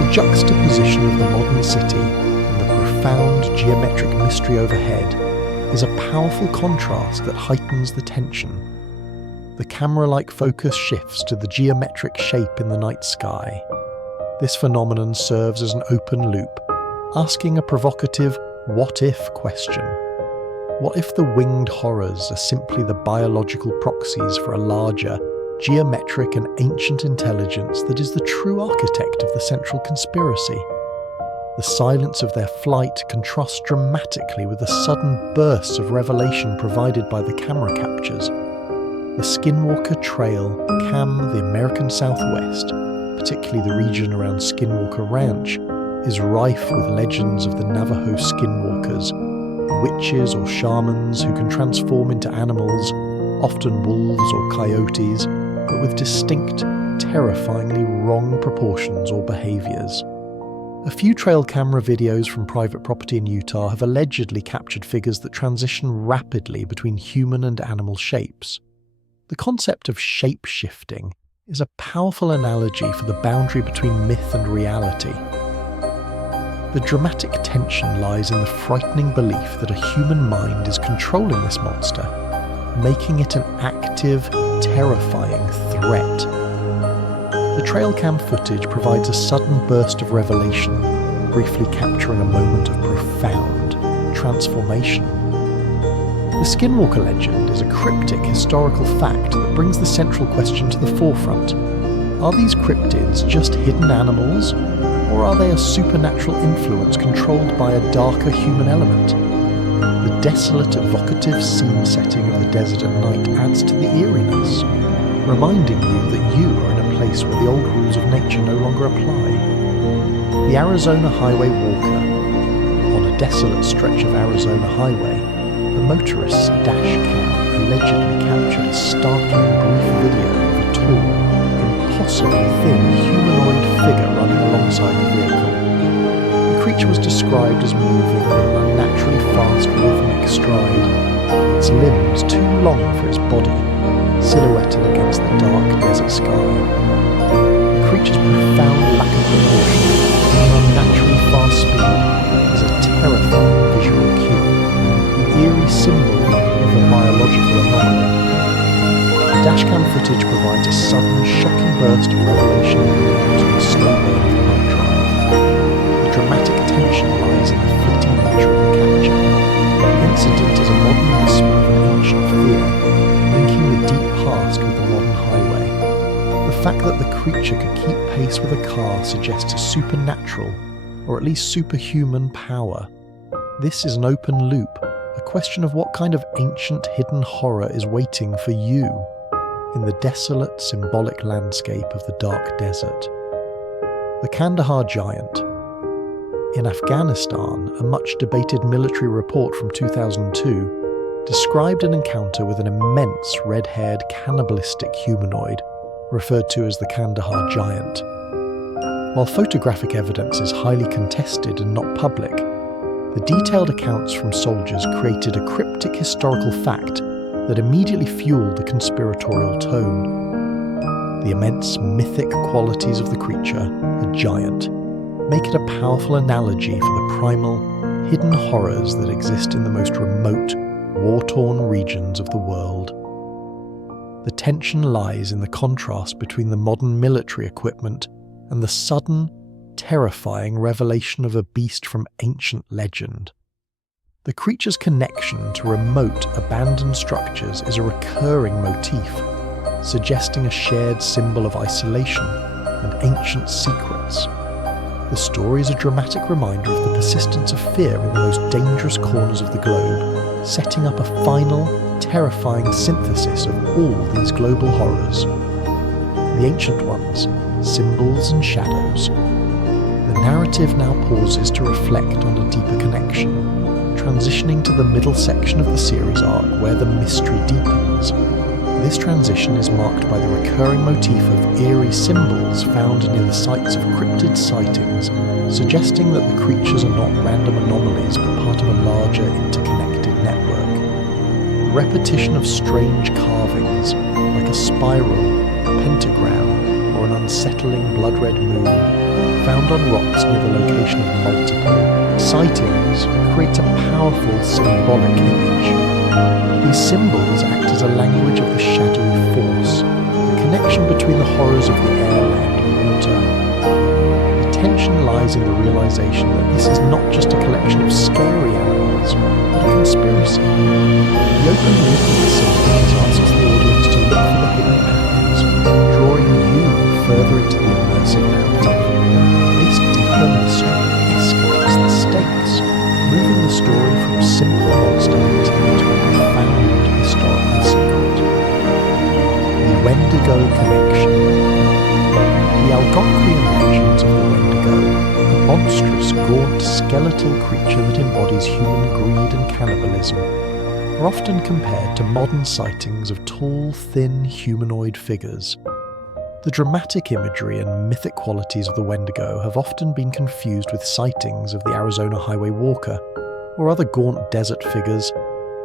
The juxtaposition of the modern city and the profound geometric mystery overhead is a powerful contrast that heightens the tension. The camera-like focus shifts to the geometric shape in the night sky. This phenomenon serves as an open loop, asking a provocative what-if question. What if the winged horrors are simply the biological proxies for a larger, geometric and ancient intelligence that is the true architect of the central conspiracy? The silence of their flight contrasts dramatically with the sudden bursts of revelation provided by the camera captures. The Skinwalker Trail cam the American Southwest, particularly the region around Skinwalker Ranch, is rife with legends of the Navajo skinwalkers, witches or shamans who can transform into animals, often wolves or coyotes, but with distinct, terrifyingly wrong proportions or behaviours. A few trail camera videos from private property in Utah have allegedly captured figures that transition rapidly between human and animal shapes. The concept of shape-shifting is a powerful analogy for the boundary between myth and reality. The dramatic tension lies in the frightening belief that a human mind is controlling this monster, making it an active, terrifying threat. The trail cam footage provides a sudden burst of revelation, briefly capturing a moment of profound transformation. The Skinwalker legend is a cryptic historical fact that brings the central question to the forefront. Are these cryptids just hidden animals, or are they a supernatural influence controlled by a darker human element? The desolate, evocative scene setting of the desert at night adds to the eeriness, reminding you that you are in a place where the old rules of nature no longer apply. The Arizona Highway Walker. On a desolate stretch of Arizona Highway, a motorist's dash cam allegedly captured a startling brief video of a tall, impossibly thin humanoid figure running alongside the vehicle. The creature was described as moving at an unnaturally fast rhythmic stride, its limbs too long for its body, silhouetted against the dark desert sky. The creature's profound lack of proportion and unnaturally fast speed is a terrifying visual cue, an eerie symbol of a biological anomaly. The dashcam footage provides a sudden, shocking burst of revelation into the slow burn of the night drive. The dramatic tension lies in the fleeting nature of the capture. The incident is a modern whisper of an ancient fear, linking the deep past with the modern highway. The fact that the creature could keep pace with a car suggests a supernatural, or at least superhuman power. This is an open loop, a question of what kind of ancient hidden horror is waiting for you in the desolate, symbolic landscape of the dark desert. The Kandahar Giant. In Afghanistan, a much-debated military report from 2002 described an encounter with an immense red-haired cannibalistic humanoid referred to as the Kandahar Giant. While photographic evidence is highly contested and not public, the detailed accounts from soldiers created a cryptic historical fact that immediately fueled the conspiratorial tone. The immense mythic qualities of the creature, a giant, make it a powerful analogy for the primal, hidden horrors that exist in the most remote, war-torn regions of the world. The tension lies in the contrast between the modern military equipment and the sudden, terrifying revelation of a beast from ancient legend. The creature's connection to remote, abandoned structures is a recurring motif, suggesting a shared symbol of isolation and ancient secrets. The story is a dramatic reminder of the persistence of fear in the most dangerous corners of the globe, setting up a final, terrifying synthesis of all these global horrors. The ancient ones, symbols and shadows. The narrative now pauses to reflect on a deeper connection, transitioning to the middle section of the series arc where the mystery deepens. This transition is marked by the recurring motif of eerie symbols found near the sites of cryptid sightings, suggesting that the creatures are not random anomalies but part of a larger interconnected network. The repetition of strange carvings, like a spiral, a pentagram, or an unsettling blood-red moon, found on rocks near the location of multiple sightings, creates a powerful symbolic image. These symbols act as a language of the shadowy force, the connection between the horrors of the air, land, and water. The tension lies in the realization that this is not just a collection of scary animals, but a conspiracy. The open loop of the symbols asks the audience to look for the hidden patterns, drawing you further into the immersive narrative. This deeper mystery escalates the stakes, moving the story from simple monster hunting into a profound historical secret. The Wendigo Connection. The Algonquian legends of the Wendigo, a monstrous, gaunt, skeletal creature that embodies human greed and cannibalism, are often compared to modern sightings of tall, thin, humanoid figures. The dramatic imagery and mythic qualities of the Wendigo have often been confused with sightings of the Arizona Highway Walker or other gaunt desert figures,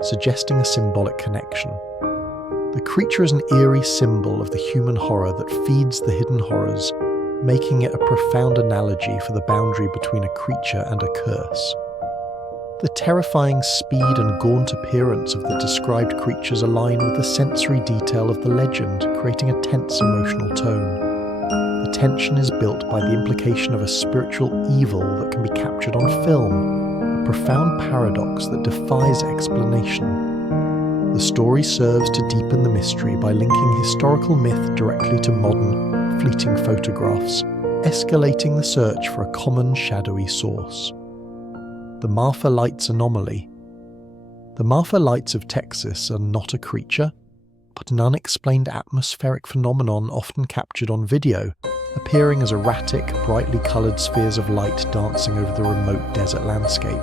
suggesting a symbolic connection. The creature is an eerie symbol of the human horror that feeds the hidden horrors, making it a profound analogy for the boundary between a creature and a curse. The terrifying speed and gaunt appearance of the described creatures align with the sensory detail of the legend, creating a tense emotional tone. The tension is built by the implication of a spiritual evil that can be captured on film, a profound paradox that defies explanation. The story serves to deepen the mystery by linking historical myth directly to modern, fleeting photographs, escalating the search for a common shadowy source. The Marfa Lights Anomaly. The Marfa Lights of Texas are not a creature, but an unexplained atmospheric phenomenon often captured on video, appearing as erratic, brightly coloured spheres of light dancing over the remote desert landscape.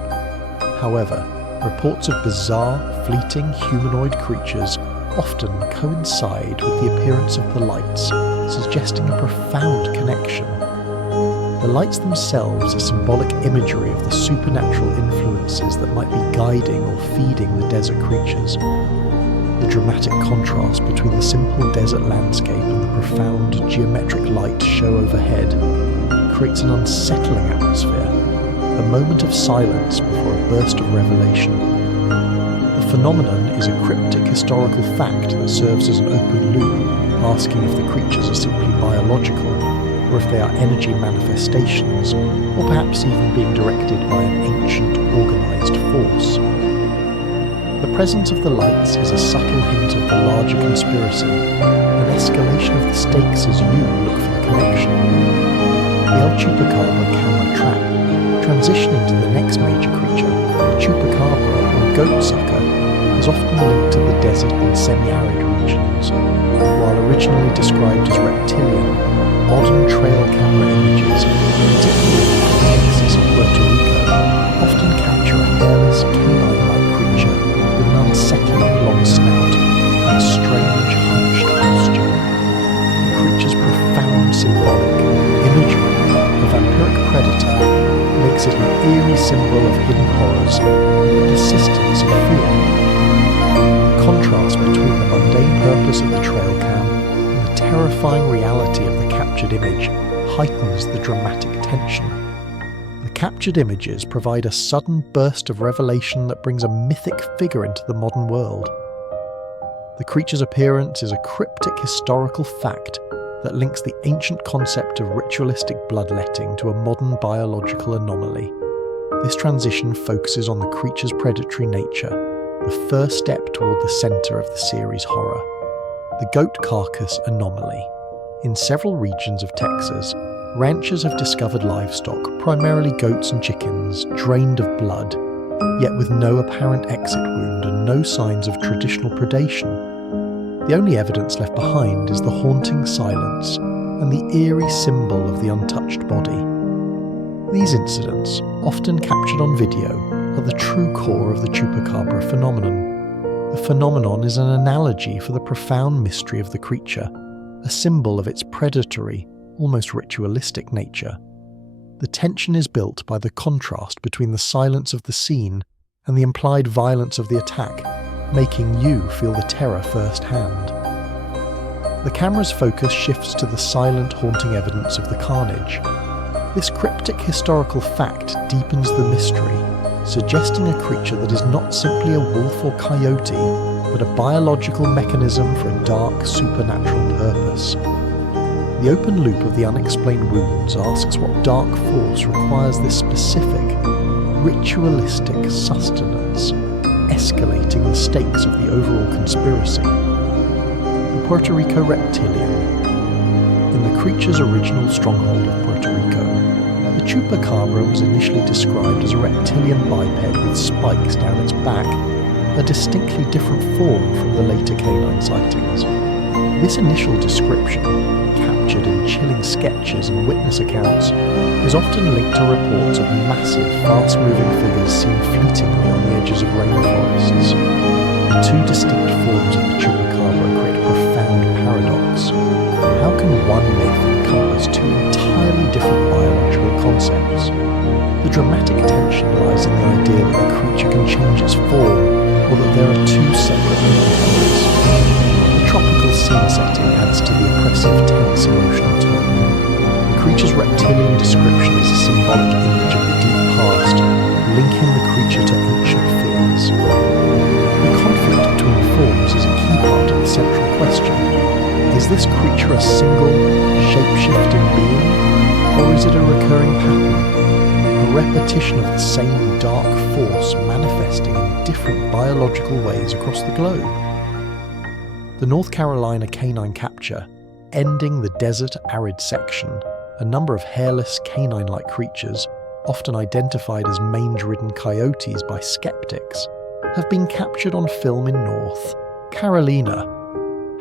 However, reports of bizarre, fleeting humanoid creatures often coincide with the appearance of the lights, suggesting a profound connection. The lights themselves are symbolic imagery of the supernatural influences that might be guiding or feeding the desert creatures. The dramatic contrast between the simple desert landscape and the profound geometric light show overhead creates an unsettling atmosphere, a moment of silence before a burst of revelation. The phenomenon is a cryptic historical fact that serves as an open loop, asking if the creatures are simply biological, or if they are energy manifestations, or perhaps even being directed by an ancient, organised force. The presence of the lights is a subtle hint of the larger conspiracy, an escalation of the stakes as you look for the connection. The El Chupacabra camera trap, transitioning to the next major creature, the Chupacabra or goat-sucker, is often linked to the desert and semi-arid regions. While originally described as reptilian, modern trail camera images, particularly from Texas and Puerto Rico, often capture a hairless canine-like creature with an unsettling long snout and a strange hunched posture. The creature's profound symbolic imagery of a vampiric predator makes it an eerie symbol of hidden horrors and the persistence of fear. The contrast between the mundane purpose of the trail cam and the terrifying reality of the captured image heightens the dramatic tension. The captured images provide a sudden burst of revelation that brings a mythic figure into the modern world. The creature's appearance is a cryptic historical fact that links the ancient concept of ritualistic bloodletting to a modern biological anomaly. This transition focuses on the creature's predatory nature, the first step toward the centre of the series' horror. The goat carcass anomaly. In several regions of Texas, ranchers have discovered livestock, primarily goats and chickens, drained of blood, yet with no apparent exit wound and no signs of traditional predation. The only evidence left behind is the haunting silence and the eerie symbol of the untouched body. These incidents, often captured on video, are the true core of the Chupacabra phenomenon. The phenomenon is an analogy for the profound mystery of the creature, a symbol of its predatory, almost ritualistic nature. The tension is built by the contrast between the silence of the scene and the implied violence of the attack, making you feel the terror firsthand. The camera's focus shifts to the silent, haunting evidence of the carnage. This cryptic historical fact deepens the mystery, suggesting a creature that is not simply a wolf or coyote, but a biological mechanism for a dark, supernatural purpose. The open loop of the unexplained wounds asks what dark force requires this specific, ritualistic sustenance, escalating the stakes of the overall conspiracy. The Puerto Rico reptilian. In the creature's original stronghold of Puerto Rico, the Chupacabra was initially described as a reptilian biped with spikes down its back, a distinctly different form from the later canine sightings. This initial description, captured in chilling sketches and witness accounts, is often linked to reports of massive, fast-moving figures seen fleetingly on the edges of rainforests. The two distinct forms of the Chupacabra create a profound paradox. How can one myth encompass two entirely different biological concepts? The dramatic tension lies in the idea that the creature can change its form, or that there are two separate entities. The tropical scene setting adds to the oppressive, tense emotional tone. The creature's reptilian description is a symbolic image of the deep past, linking the creature to ancient fears. The conflict between the forms is a key part of the central question. Is this creature a single, shape-shifting being, or is it a recurring pattern? A repetition of the same dark force manifesting in different biological ways across the globe. The North Carolina canine capture, ending the desert arid section, a number of hairless canine-like creatures, often identified as mange-ridden coyotes by skeptics, have been captured on film in North Carolina.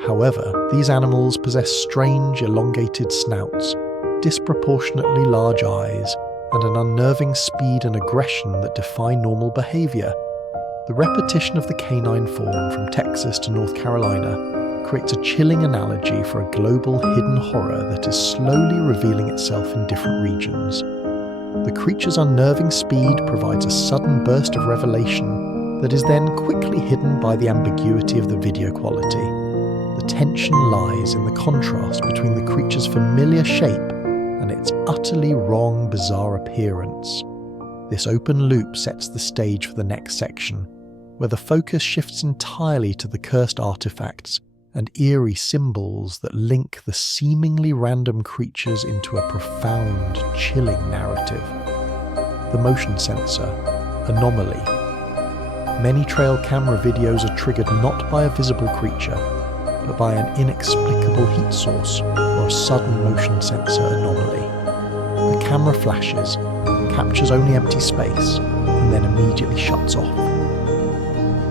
However, these animals possess strange, elongated snouts, disproportionately large eyes and an unnerving speed and aggression that defy normal behaviour. The repetition of the canine form from Texas to North Carolina creates a chilling analogy for a global hidden horror that is slowly revealing itself in different regions. The creature's unnerving speed provides a sudden burst of revelation that is then quickly hidden by the ambiguity of the video quality. The tension lies in the contrast between the creature's familiar shape and its utterly wrong, bizarre appearance. This open loop sets the stage for the next section, where the focus shifts entirely to the cursed artifacts and eerie symbols that link the seemingly random creatures into a profound, chilling narrative. The motion sensor, anomaly. Many trail camera videos are triggered not by a visible creature, but by an inexplicable heat source or a sudden motion sensor anomaly. The camera flashes, captures only empty space, and then immediately shuts off.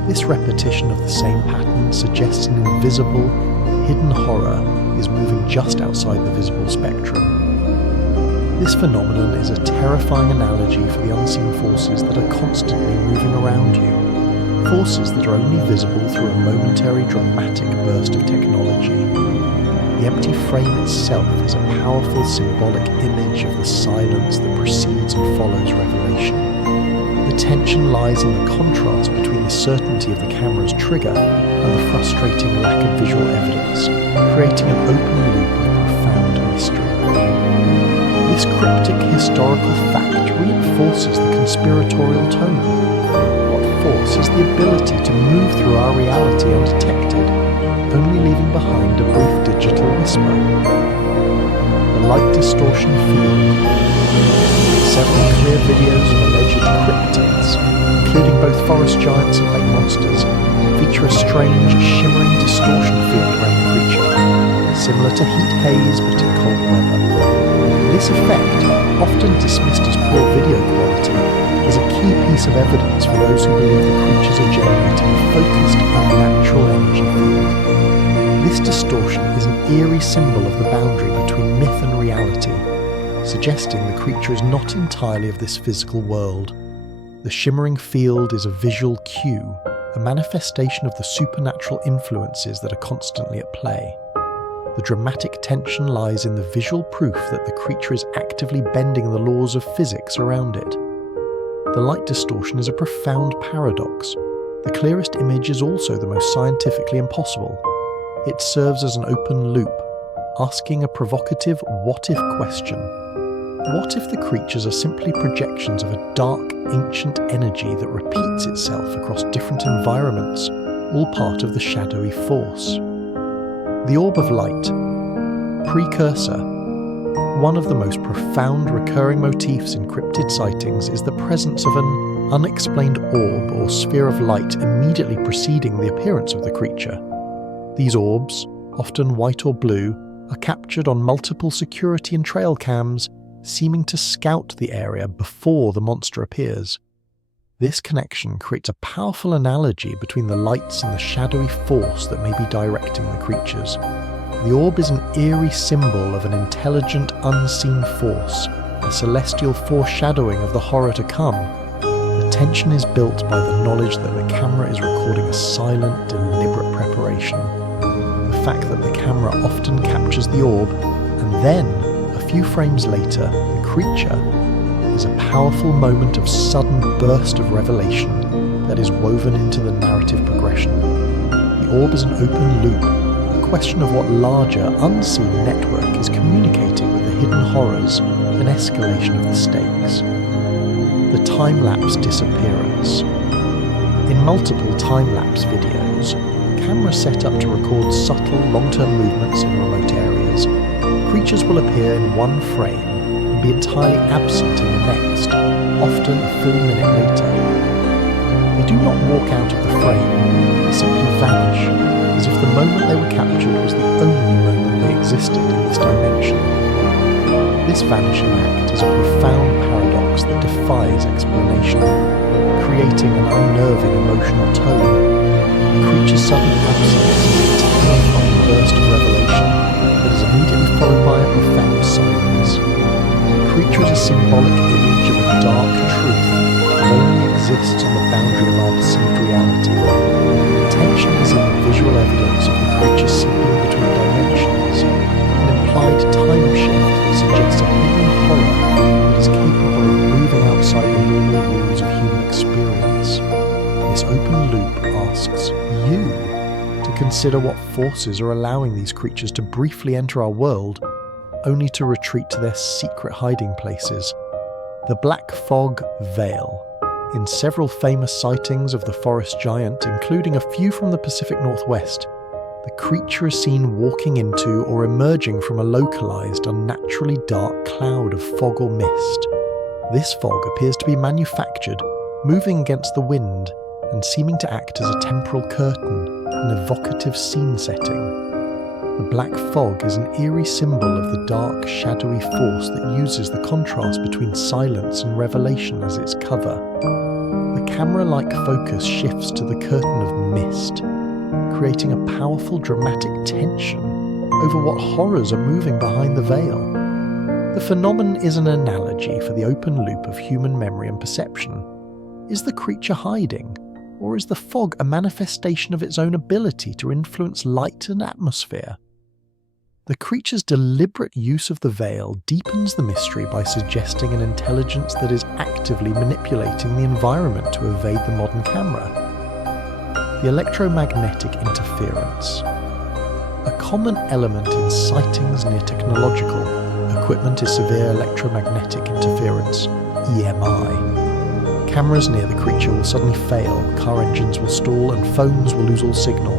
This repetition of the same pattern suggests an invisible, hidden horror is moving just outside the visible spectrum. This phenomenon is a terrifying analogy for the unseen forces that are constantly moving around you, forces that are only visible through a momentary dramatic burst of technology. The empty frame itself is a powerful symbolic image of the silence that precedes and follows revelation. The tension lies in the contrast between the certainty of the camera's trigger and the frustrating lack of visual evidence, creating an open loop of profound mystery. This cryptic historical fact reinforces the conspiratorial tone. What force has the ability to move through our reality undetected, only leaving behind a brief digital whisper? The light distortion field. Several clear videos of alleged cryptids, including both forest giants and lake monsters, feature a strange, shimmering distortion field around the creature, similar to heat haze but in cold weather. This effect, often dismissed as poor video quality, is a key piece of evidence for those who believe the creatures are generating a focused, unnatural energy field. This distortion is an eerie symbol of the boundary between myth and reality, suggesting the creature is not entirely of this physical world. The shimmering field is a visual cue, a manifestation of the supernatural influences that are constantly at play. The dramatic tension lies in the visual proof that the creature is actively bending the laws of physics around it. The light distortion is a profound paradox. The clearest image is also the most scientifically impossible. It serves as an open loop, asking a provocative what-if question. What if the creatures are simply projections of a dark, ancient energy that repeats itself across different environments, all part of the shadowy force? The orb of light, precursor. One of the most profound recurring motifs in cryptid sightings is the presence of an unexplained orb or sphere of light immediately preceding the appearance of the creature. These orbs, often white or blue, are captured on multiple security and trail cams, seeming to scout the area before the monster appears. This connection creates a powerful analogy between the lights and the shadowy force that may be directing the creatures. The orb is an eerie symbol of an intelligent, unseen force, a celestial foreshadowing of the horror to come. The tension is built by the knowledge that the camera is recording a silent, deliberate preparation. The fact that the camera often captures the orb, and then, a few frames later, the creature, is a powerful moment of sudden burst of revelation that is woven into the narrative progression. The orb is an open loop, a question of what larger, unseen network is communicating with the hidden horrors, an escalation of the stakes. The time-lapse disappearance. In multiple time-lapse videos, cameras set up to record subtle, long-term movements in remote areas. Creatures will appear in one frame and be entirely absent in the next, often a full minute later. They do not walk out of the frame, they simply vanish, as if the moment they were captured was the only moment they existed in this dimension. This vanishing act is a profound paradox that defies explanation, creating an unnerving emotional tone. The creature's sudden absence is a terrifying burst of revelation that is immediately followed by a profound silence. The creature is a symbolic image of a dark truth that only exists on the boundary of our perceived reality. The tension is in the visual evidence of the creature slipping between dimensions, an implied time shift that suggests a hidden horror that is capable of moving outside the normal rules of human experience. This open loop asks you to consider what forces are allowing these creatures to briefly enter our world, only to retreat to their secret hiding places. The Black Fog Veil. In several famous sightings of the forest giant, including a few from the Pacific Northwest, the creature is seen walking into or emerging from a localized, unnaturally dark cloud of fog or mist. This fog appears to be manufactured, moving against the wind, and seeming to act as a temporal curtain, an evocative scene setting. The black fog is an eerie symbol of the dark, shadowy force that uses the contrast between silence and revelation as its cover. The camera-like focus shifts to the curtain of mist, creating a powerful dramatic tension over what horrors are moving behind the veil. The phenomenon is an analogy for the open loop of human memory and perception. Is the creature hiding? Or is the fog a manifestation of its own ability to influence light and atmosphere? The creature's deliberate use of the veil deepens the mystery by suggesting an intelligence that is actively manipulating the environment to evade the modern camera. The electromagnetic interference. A common element in sightings near technological equipment is severe electromagnetic interference, EMI. Cameras near the creature will suddenly fail, car engines will stall, and phones will lose all signal.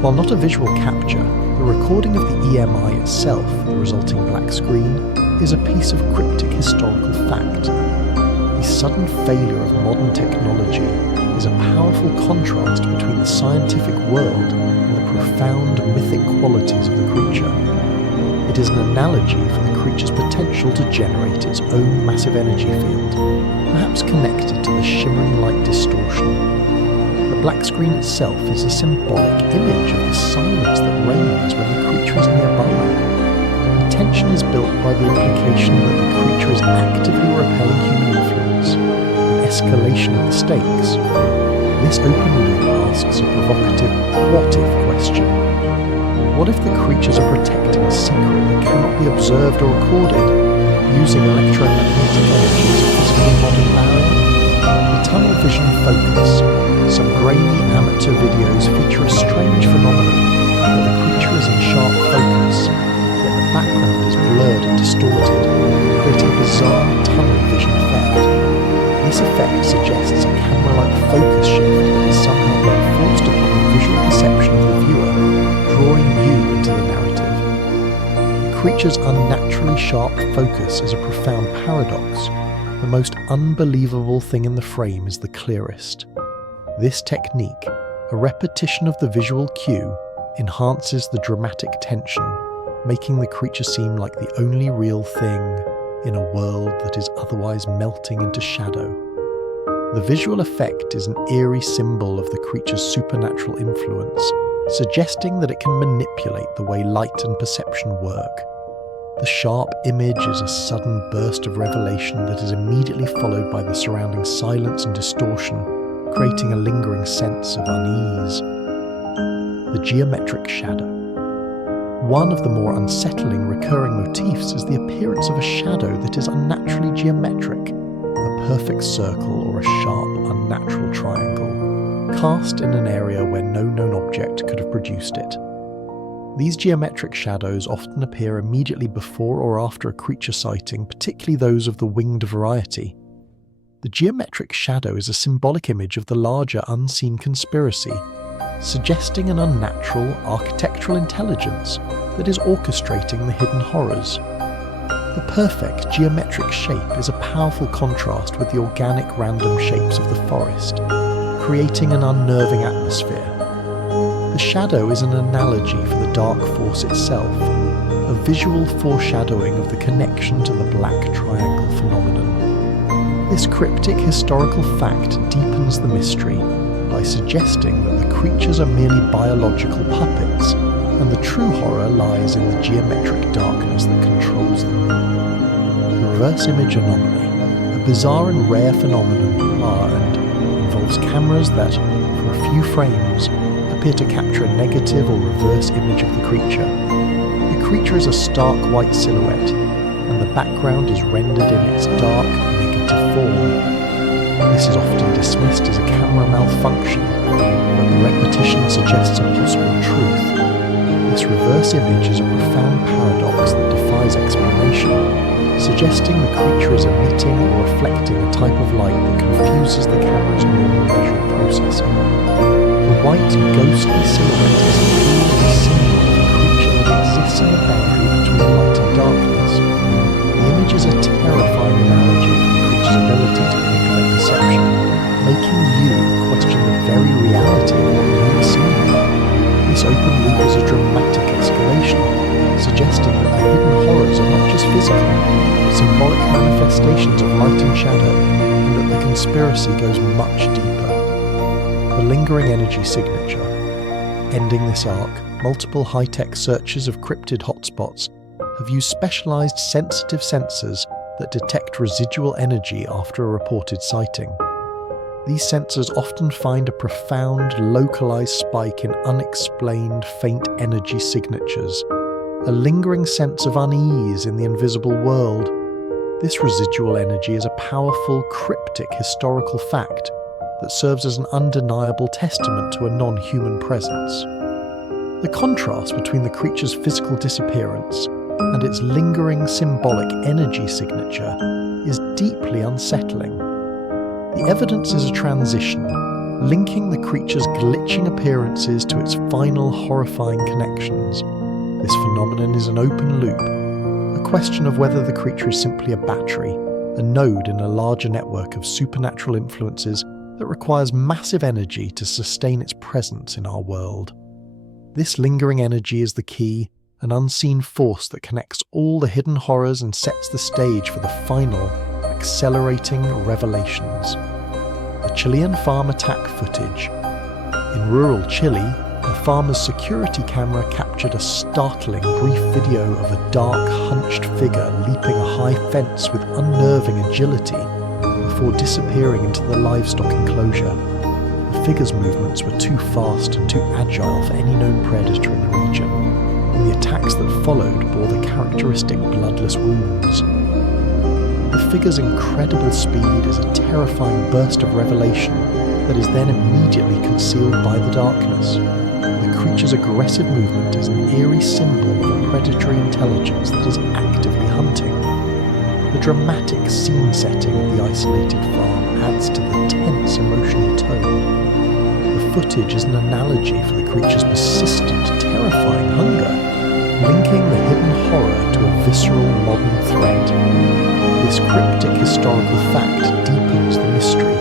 While not a visual capture, the recording of the EMI itself, the resulting black screen, is a piece of cryptic historical fact. The sudden failure of modern technology is a powerful contrast between the scientific world and the profound mythic qualities of the creature. It is an analogy for the creature's potential to generate its own massive energy field, perhaps connected to the shimmering light distortion. The black screen itself is a symbolic image of the silence that reigns when the creature is nearby. The tension is built by the implication that the creature is actively repelling human influence, an escalation of the stakes. This open loop asks a provocative what-if question. What if the creatures are protecting a secret that cannot be observed or recorded, using electromagnetic energy as a physical modern barrier? The tunnel vision focus. Some grainy amateur videos feature a strange phenomenon where the creature is in sharp focus, yet the background is blurred and distorted, creating a bizarre tunnel vision effect. This effect suggests a camera-like focus shift that is somehow being forced upon the visual perception of the viewer, drawing you into the narrative. The creature's unnaturally sharp focus is a profound paradox. The most unbelievable thing in the frame is the clearest. This technique, a repetition of the visual cue, enhances the dramatic tension, making the creature seem like the only real thing in a world that is otherwise melting into shadow. The visual effect is an eerie symbol of the creature's supernatural influence, suggesting that it can manipulate the way light and perception work. The sharp image is a sudden burst of revelation that is immediately followed by the surrounding silence and distortion, creating a lingering sense of unease. The geometric shadow. One of the more unsettling recurring motifs is the appearance of a shadow that is unnaturally geometric, a perfect circle or a sharp, unnatural triangle, cast in an area where no known object could have produced it. These geometric shadows often appear immediately before or after a creature sighting, particularly those of the winged variety. The geometric shadow is a symbolic image of the larger unseen conspiracy, suggesting an unnatural architectural intelligence that is orchestrating the hidden horrors. The perfect geometric shape is a powerful contrast with the organic random shapes of the forest, creating an unnerving atmosphere. The shadow is an analogy for the dark force itself, a visual foreshadowing of the connection to the black triangle phenomenon. This cryptic historical fact deepens the mystery by suggesting that the creatures are merely biological puppets and the true horror lies in the geometric darkness that controls them. The reverse image anomaly, a bizarre and rare phenomenon, and involves cameras that, for a few frames, appear to capture a negative or reverse image of the creature. The creature is a stark white silhouette, and the background is rendered in its dark, negative form. This is often dismissed as a camera malfunction, but the repetition suggests a possible truth. This reverse image is a profound paradox that defies explanation, suggesting the creature is emitting or reflecting a type of light that confuses the camera's normal visual processing. The white, ghostly silhouette is clearly a symbol of a creature that exists in the boundary between light and darkness. The image is a terrifying analogy for the creature's ability to manipulate perception, making you question the very reality of what you have seen. This open loop is a dramatic escalation, suggesting that the hidden horrors are not just physical, but symbolic manifestations of light and shadow, and that the conspiracy goes much deeper. The lingering energy signature. Ending this arc, multiple high-tech searches of cryptid hotspots have used specialized sensitive sensors that detect residual energy after a reported sighting. These sensors often find a profound, localized spike in unexplained faint energy signatures, a lingering sense of unease in the invisible world. This residual energy is a powerful, cryptic historical fact that serves as an undeniable testament to a non-human presence. The contrast between the creature's physical disappearance and its lingering symbolic energy signature is deeply unsettling. The evidence is a transition, linking the creature's glitching appearances to its final horrifying connections. This phenomenon is an open loop, a question of whether the creature is simply a battery, a node in a larger network of supernatural influences that requires massive energy to sustain its presence in our world. This lingering energy is the key, an unseen force that connects all the hidden horrors and sets the stage for the final, accelerating revelations. The Chilean farm attack footage. In rural Chile, a farmer's security camera captured a startling brief video of a dark, hunched figure leaping a high fence with unnerving agility before disappearing into the livestock enclosure. The figure's movements were too fast and too agile for any known predator in the region, and the attacks that followed bore the characteristic bloodless wounds. The figure's incredible speed is a terrifying burst of revelation that is then immediately concealed by the darkness. The creature's aggressive movement is an eerie symbol of a predatory intelligence that is actively hunting. The dramatic scene setting of the isolated farm adds to the tense emotional tone. The footage is an analogy for the creature's persistent, terrifying hunger, linking the hidden horror to a visceral modern threat. This cryptic historical fact deepens the mystery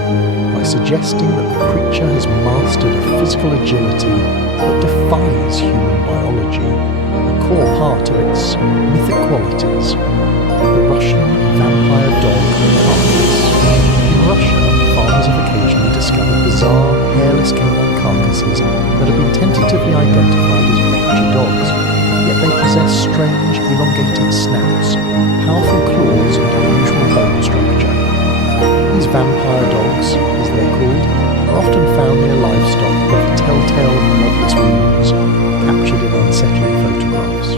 by suggesting that the creature has mastered a physical agility that defies human biology, a core part of its mythic qualities. The Russian vampire dog carcass. In Russia, farmers have occasionally discovered bizarre, hairless canine carcasses that have been tentatively identified as mangy dogs, yet they possess strange, elongated snouts, powerful claws and unusual bone structure. These vampire dogs, as they are called, are often found near livestock with telltale bloodless wounds, captured in unsettling photographs.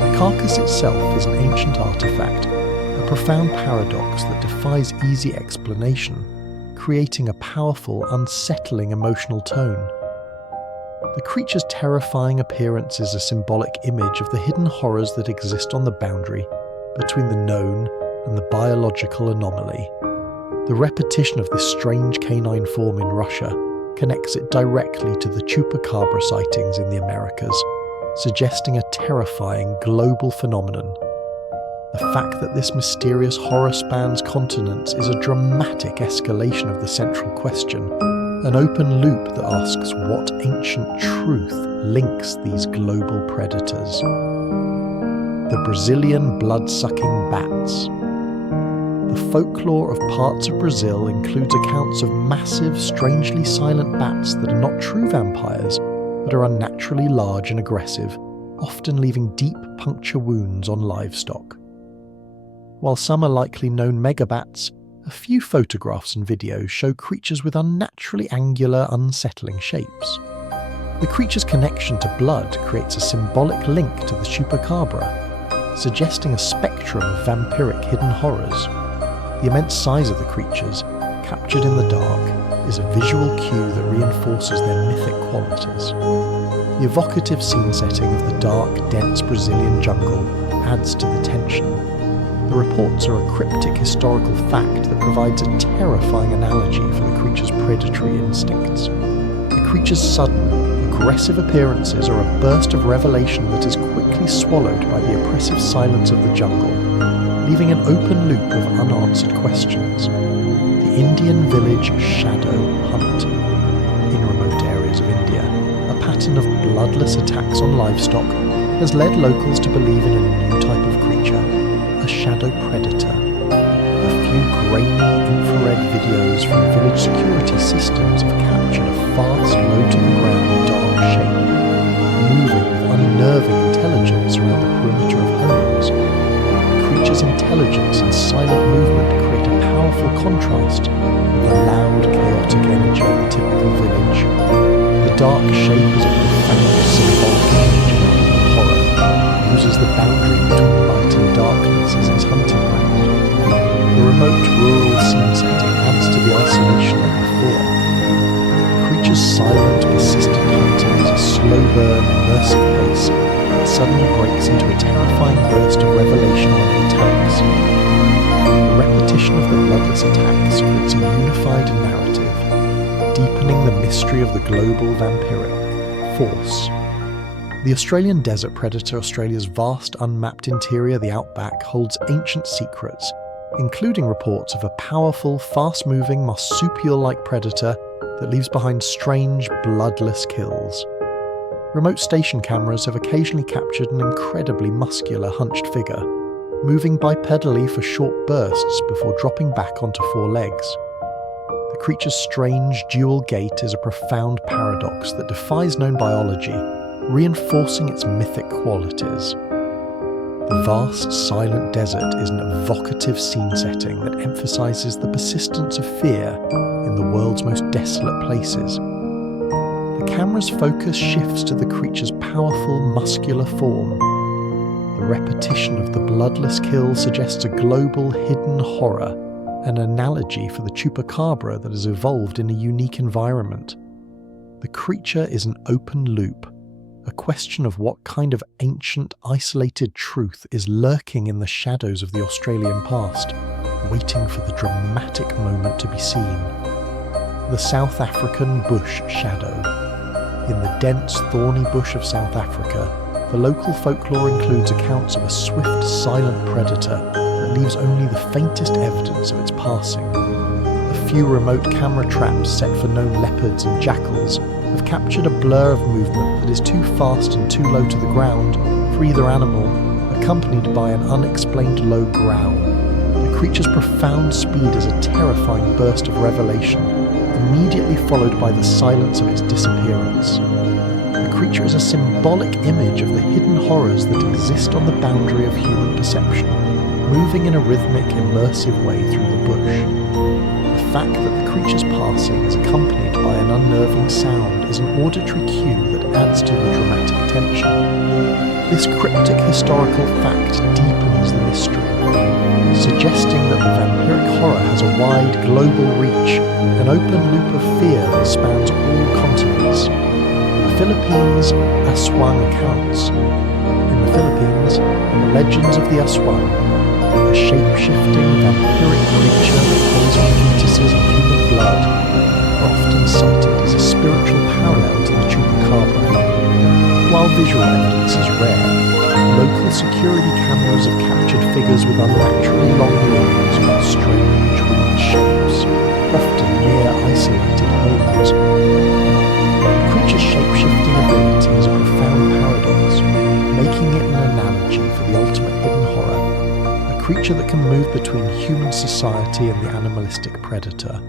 The carcass itself is an ancient artifact, a profound paradox that defies easy explanation, creating a powerful, unsettling emotional tone. The creature's terrifying appearance is a symbolic image of the hidden horrors that exist on the boundary between the known and the biological anomaly. The repetition of this strange canine form in Russia connects it directly to the chupacabra sightings in the Americas, suggesting a terrifying global phenomenon. The fact that this mysterious horror spans continents is a dramatic escalation of the central question, an open loop that asks what ancient truth links these global predators. The Brazilian blood-sucking bats. The folklore of parts of Brazil includes accounts of massive, strangely silent bats that are not true vampires, but are unnaturally large and aggressive, often leaving deep puncture wounds on livestock. While some are likely known megabats, a few photographs and videos show creatures with unnaturally angular, unsettling shapes. The creature's connection to blood creates a symbolic link to the chupacabra, suggesting a spectrum of vampiric hidden horrors. The immense size of the creatures, captured in the dark, is a visual cue that reinforces their mythic qualities. The evocative scene setting of the dark, dense Brazilian jungle adds to the tension. The reports are a cryptic historical fact that provides a terrifying analogy for the creature's predatory instincts. The creature's sudden, aggressive appearances are a burst of revelation that is quickly swallowed by the oppressive silence of the jungle, leaving an open loop of unanswered questions. The Indian village shadow hunt. In remote areas of India, a pattern of bloodless attacks on livestock has led locals to believe in a new type of creature, a shadow predator. A few grainy infrared videos from village security systems have captured a fast, low-to-the-ground dark shape, moving with unnerving intelligence around the perimeter of homes. The creature's intelligence and silent movement create a powerful contrast with the loud, chaotic energy of the typical village. The dark shape is a profound symbolic image of hidden horror, uses the boundary between light and darkness as its hunting ground. The remote rural scene setting adds to the isolation and the fear. The creature's silent, persistent hunting is a slow burn, immersive pace that suddenly breaks into a terrifying burst of revelation when it attacks. The repetition of the bloodless attacks creates a unified narrative, deepening the mystery of the global vampiric force. The Australian desert predator, Australia's vast unmapped interior, the outback, holds ancient secrets, including reports of a powerful, fast-moving, marsupial-like predator that leaves behind strange, bloodless kills. Remote station cameras have occasionally captured an incredibly muscular, hunched figure, moving bipedally for short bursts before dropping back onto four legs. The creature's strange, dual gait is a profound paradox that defies known biology, reinforcing its mythic qualities. The vast, silent desert is an evocative scene setting that emphasizes the persistence of fear in the world's most desolate places. The camera's focus shifts to the creature's powerful, muscular form. The repetition of the bloodless kill suggests a global hidden horror, an analogy for the chupacabra that has evolved in a unique environment. The creature is an open loop, a question of what kind of ancient, isolated truth is lurking in the shadows of the Australian past, waiting for the dramatic moment to be seen. The South African bush shadow. In the dense, thorny bush of South Africa, the local folklore includes accounts of a swift, silent predator that leaves only the faintest evidence of its passing. A few remote camera traps set for known leopards and jackals have captured a blur of movement that is too fast and too low to the ground for either animal, accompanied by an unexplained low growl. The creature's profound speed is a terrifying burst of revelation, immediately followed by the silence of its disappearance. The creature is a symbolic image of the hidden horrors that exist on the boundary of human perception, moving in a rhythmic, immersive way through the bush. The fact that the creature's passing is accompanied by an unnerving sound is an auditory cue that adds to the dramatic tension. This cryptic historical fact deepens the mystery, suggesting that the vampiric horror has a wide global reach, an open loop of fear that spans all continents. The Philippines Aswang accounts. In the Philippines, in the legends of the Aswang, a shape-shifting vampiric creature that plays on fetuses and human blood, are often cited as a spiritual parallel to the chupacabra. While visual evidence is rare, local security cameras have captured figures with unnaturally long limbs and strange winged shapes, often near isolated homes. The creature's shape-shifting ability is a profound paradox, making it an analogy for the ultimate hidden horror, a creature that can move between human society and the animalistic predator.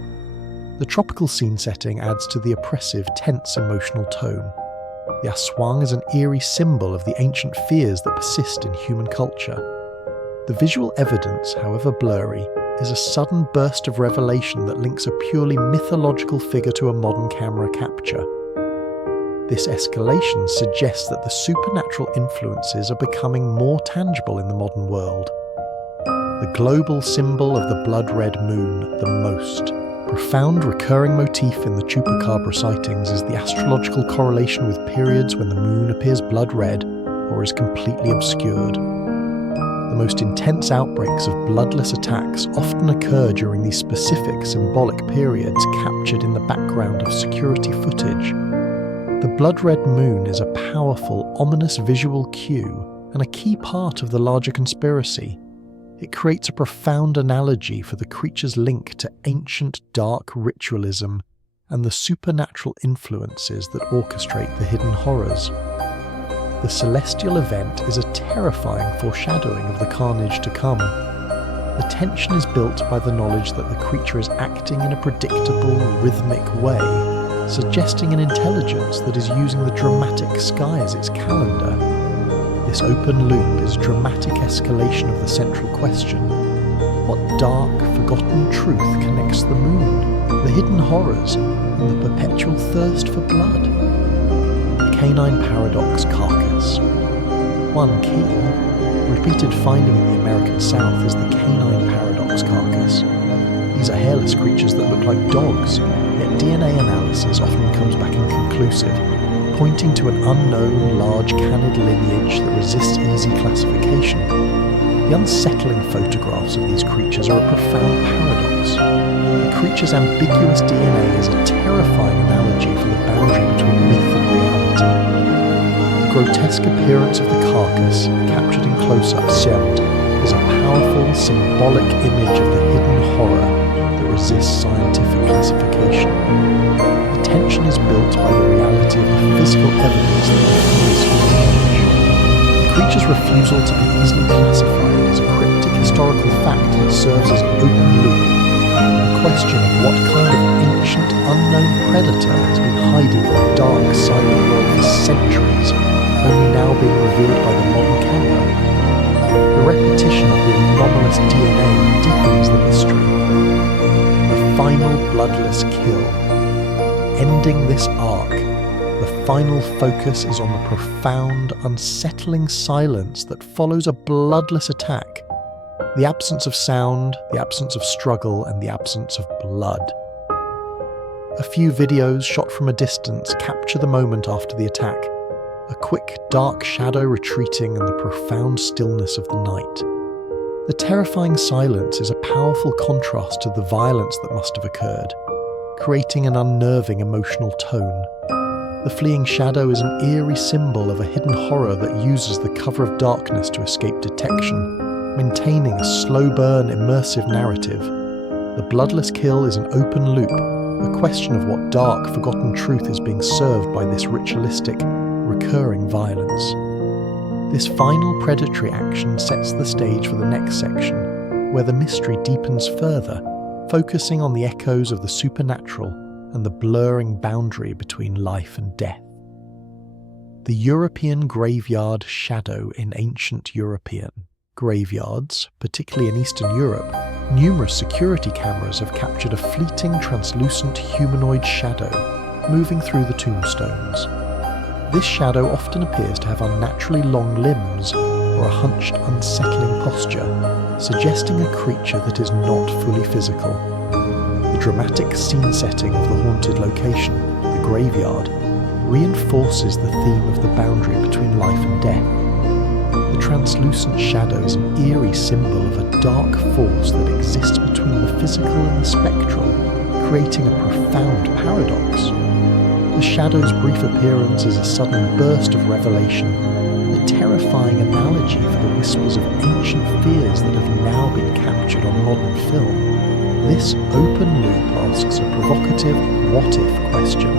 The tropical scene setting adds to the oppressive, tense emotional tone. The aswang is an eerie symbol of the ancient fears that persist in human culture. The visual evidence, however blurry, is a sudden burst of revelation that links a purely mythological figure to a modern camera capture. This escalation suggests that the supernatural influences are becoming more tangible in the modern world. The global symbol of the blood-red moon, the most profound recurring motif in the Chupacabra sightings is the astrological correlation with periods when the moon appears blood-red or is completely obscured. The most intense outbreaks of bloodless attacks often occur during these specific symbolic periods captured in the background of security footage. The blood-red moon is a powerful, ominous visual cue and a key part of the larger conspiracy. It creates a profound analogy for the creature's link to ancient dark ritualism and the supernatural influences that orchestrate the hidden horrors. The celestial event is a terrifying foreshadowing of the carnage to come. The tension is built by the knowledge that the creature is acting in a predictable, rhythmic way, suggesting an intelligence that is using the dramatic sky as its calendar. This open loop is a dramatic escalation of the central question. What dark, forgotten truth connects the moon, the hidden horrors, and the perpetual thirst for blood? The canine paradox carcass. One key, repeated finding in the American South is the canine paradox carcass. These are hairless creatures that look like dogs, yet DNA analysis often comes back inconclusive, pointing to an unknown large canid lineage that resists easy classification. The unsettling photographs of these creatures are a profound paradox. The creature's ambiguous DNA is a terrifying analogy for the boundary between myth and reality. The grotesque appearance of the carcass, captured in close-up sound, is a powerful, symbolic image of the hidden horror that resists scientific classification. The tension is built by the reality of the physical evidence that defines human knowledge. The creature's refusal to be easily classified is a cryptic historical fact that serves as an open loop. The question of what kind of ancient, unknown predator has been hiding in the dark, silent world for centuries, only now being revealed by the modern camera. The repetition of the anomalous DNA deepens the mystery. The final bloodless kill. Ending this arc, the final focus is on the profound, unsettling silence that follows a bloodless attack. The absence of sound, the absence of struggle, and the absence of blood. A few videos shot from a distance capture the moment after the attack. A quick, dark shadow retreating and the profound stillness of the night. The terrifying silence is a powerful contrast to the violence that must have occurred, creating an unnerving emotional tone. The fleeing shadow is an eerie symbol of a hidden horror that uses the cover of darkness to escape detection, maintaining a slow-burn, immersive narrative. The bloodless kill is an open loop, a question of what dark, forgotten truth is being served by this ritualistic, recurring violence. This final predatory action sets the stage for the next section, where the mystery deepens further, focusing on the echoes of the supernatural and the blurring boundary between life and death. The European graveyard shadow in ancient European graveyards, particularly in Eastern Europe, numerous security cameras have captured a fleeting, translucent humanoid shadow moving through the tombstones. This shadow often appears to have unnaturally long limbs or a hunched, unsettling posture, suggesting a creature that is not fully physical. The dramatic scene setting of the haunted location, the graveyard, reinforces the theme of the boundary between life and death. The translucent shadow is an eerie symbol of a dark force that exists between the physical and the spectral, creating a profound paradox. The shadow's brief appearance is a sudden burst of revelation, a terrifying analogy for the whispers of ancient fears that have now been captured on modern film. This open loop asks a provocative what-if question.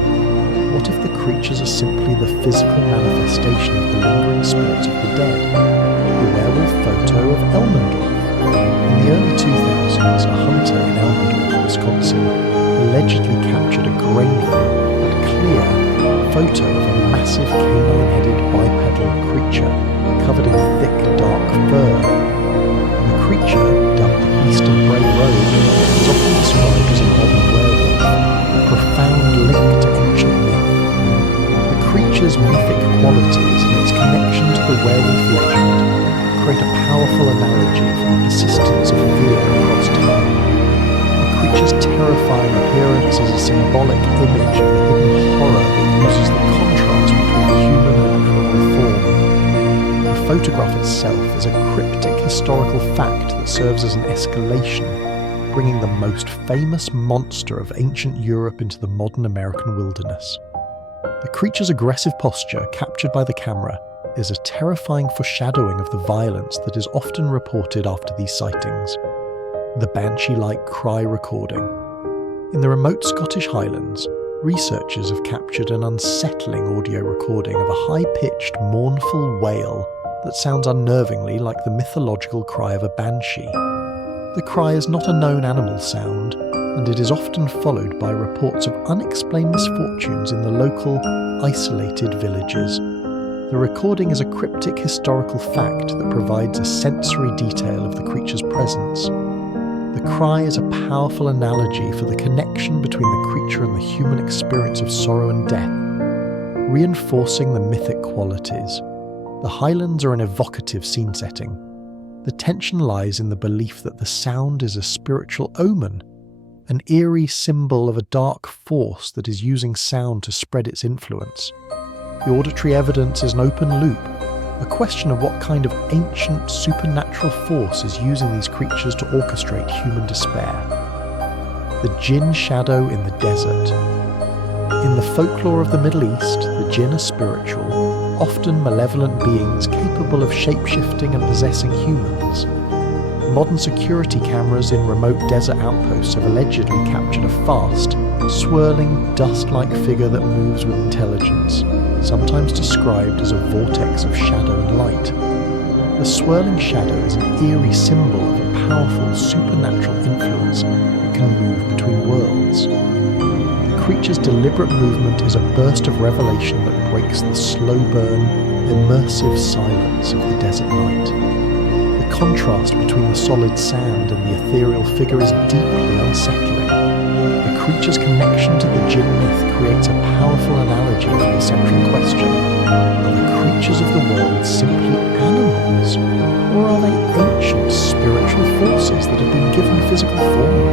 What if the creatures are simply the physical manifestation of the lingering spirits of the dead? The werewolf photo of Elmendorf. In the early 2000s, a hunter in Elmendorf, Wisconsin, allegedly captured a grainy, but clear, photo of a massive canine-headed bipedal creature covered in thick, dark fur. The creature, dubbed the Eastern Grey Road, is often described as a modern werewolf, a profound link to ancient myth. The creature's mythic qualities and its connection to the werewolf legend create a powerful analogy for the persistence of fear across time. The creature's terrifying appearance is a symbolic image of the hidden horror that uses the contrast between human and animal form. The photograph itself is a cryptic historical fact that serves as an escalation, bringing the most famous monster of ancient Europe into the modern American wilderness. The creature's aggressive posture, captured by the camera, is a terrifying foreshadowing of the violence that is often reported after these sightings. The banshee-like cry recording. In the remote Scottish Highlands, researchers have captured an unsettling audio recording of a high-pitched, mournful wail that sounds unnervingly like the mythological cry of a banshee. The cry is not a known animal sound, and it is often followed by reports of unexplained misfortunes in the local, isolated villages. The recording is a cryptic historical fact that provides a sensory detail of the creature's presence. The cry is a powerful analogy for the connection between the creature and the human experience of sorrow and death, reinforcing the mythic qualities. The Highlands are an evocative scene setting. The tension lies in the belief that the sound is a spiritual omen, an eerie symbol of a dark force that is using sound to spread its influence. The auditory evidence is an open loop, a question of what kind of ancient supernatural force is using these creatures to orchestrate human despair. The Jinn shadow in the desert. In the folklore of the Middle East, the Jinn are spiritual, often malevolent beings capable of shape-shifting and possessing humans. Modern security cameras in remote desert outposts have allegedly captured a fast, swirling, dust-like figure that moves with intelligence, sometimes described as a vortex of shadow and light. The swirling shadow is an eerie symbol of a powerful supernatural influence that can move between worlds. The creature's deliberate movement is a burst of revelation that breaks the slow burn, immersive silence of the desert night. The contrast between the solid sand and the ethereal figure is deeply unsettling. The creature's connection to the Jinn myth creates a powerful analogy for the central question: are the creatures of the world simply animals, or are they ancient spiritual forces that have been given physical form?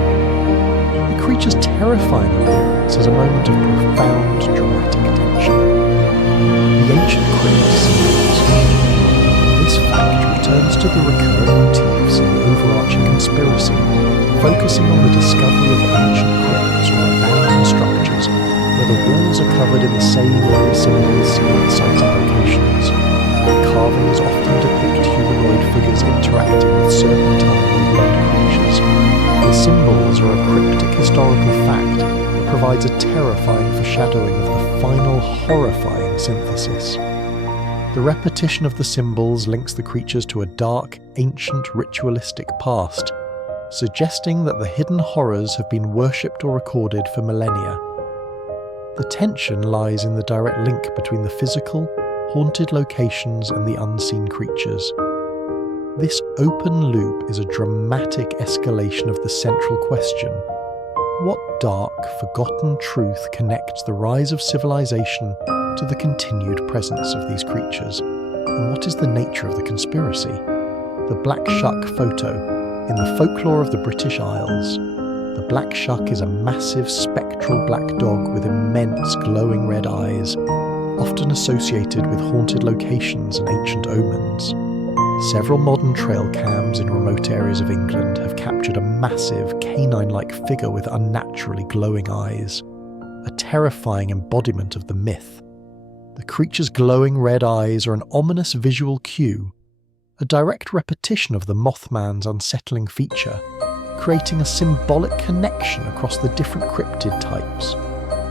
The creature's terrifying appearance is a moment of profound dramatic tension. The ancient crypt symbols. This fact returns to the recurring motifs in the overarching conspiracy, focusing on the discovery of ancient crypts or abandoned structures where the walls are covered in the same eerie symbols seen at sighted locations. The carvings often depict humanoid figures interacting with serpentine or winged creatures. The symbols are a cryptic historical fact that provides a terrifying foreshadowing of the final horrifying synthesis. The repetition of the symbols links the creatures to a dark, ancient, ritualistic past, suggesting that the hidden horrors have been worshipped or recorded for millennia. The tension lies in the direct link between the physical, haunted locations and the unseen creatures. This open loop is a dramatic escalation of the central question: what dark, forgotten truth connects the rise of civilization to the continued presence of these creatures? And what is the nature of the conspiracy? The Black Shuck photo. In the folklore of the British Isles, the Black Shuck is a massive spectral black dog with immense glowing red eyes, often associated with haunted locations and ancient omens. Several modern trail cams in remote areas of England have captured a massive canine-like figure with unnaturally glowing eyes, a terrifying embodiment of the myth. The creature's glowing red eyes are an ominous visual cue, a direct repetition of the Mothman's unsettling feature, creating a symbolic connection across the different cryptid types.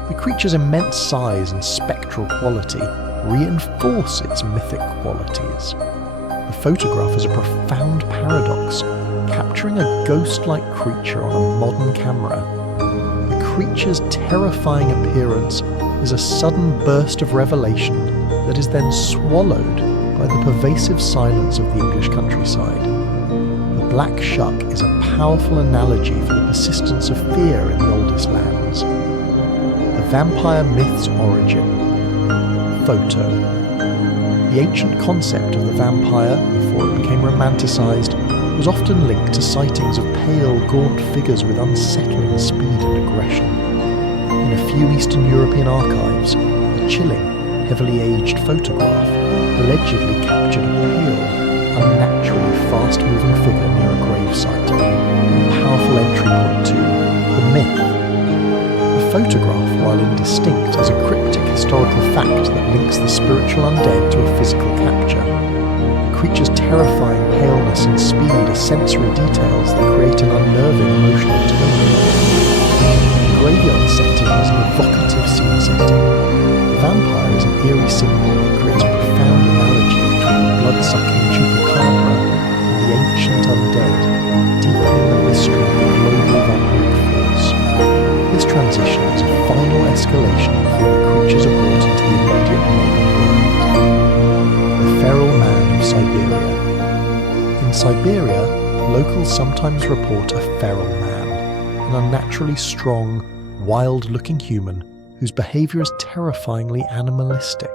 The creature's immense size and spectral quality reinforce its mythic qualities. The photograph is a profound paradox, capturing a ghost-like creature on a modern camera. The creature's terrifying appearance is a sudden burst of revelation that is then swallowed by the pervasive silence of the English countryside. The black shuck is a powerful analogy for the persistence of fear in the oldest lands. The vampire myth's origin. Photo. The ancient concept of the vampire, before it became romanticised, was often linked to sightings of pale, gaunt figures with unsettling speed and aggression. In a few Eastern European archives, a chilling, heavily aged photograph allegedly captured a pale, unnaturally fast-moving figure near a gravesite, a powerful entry point to the myth. The photograph, while indistinct, is a cryptic historical fact that links the spiritual undead to a physical capture. The creature's terrifying paleness and speed are sensory details that create an unnerving emotional tone. The graveyard setting is an evocative scene setting. The vampire is an eerie symbol that creates a profound analogy between the blood-sucking chupacabra and the ancient undead, deepening the mystery of the global vampiric force. This transition is a final escalation before the creatures are brought into the immediate modern world. The feral man of Siberia. In Siberia, locals sometimes report a feral man, an unnaturally strong, wild-looking human whose behaviour is terrifyingly animalistic.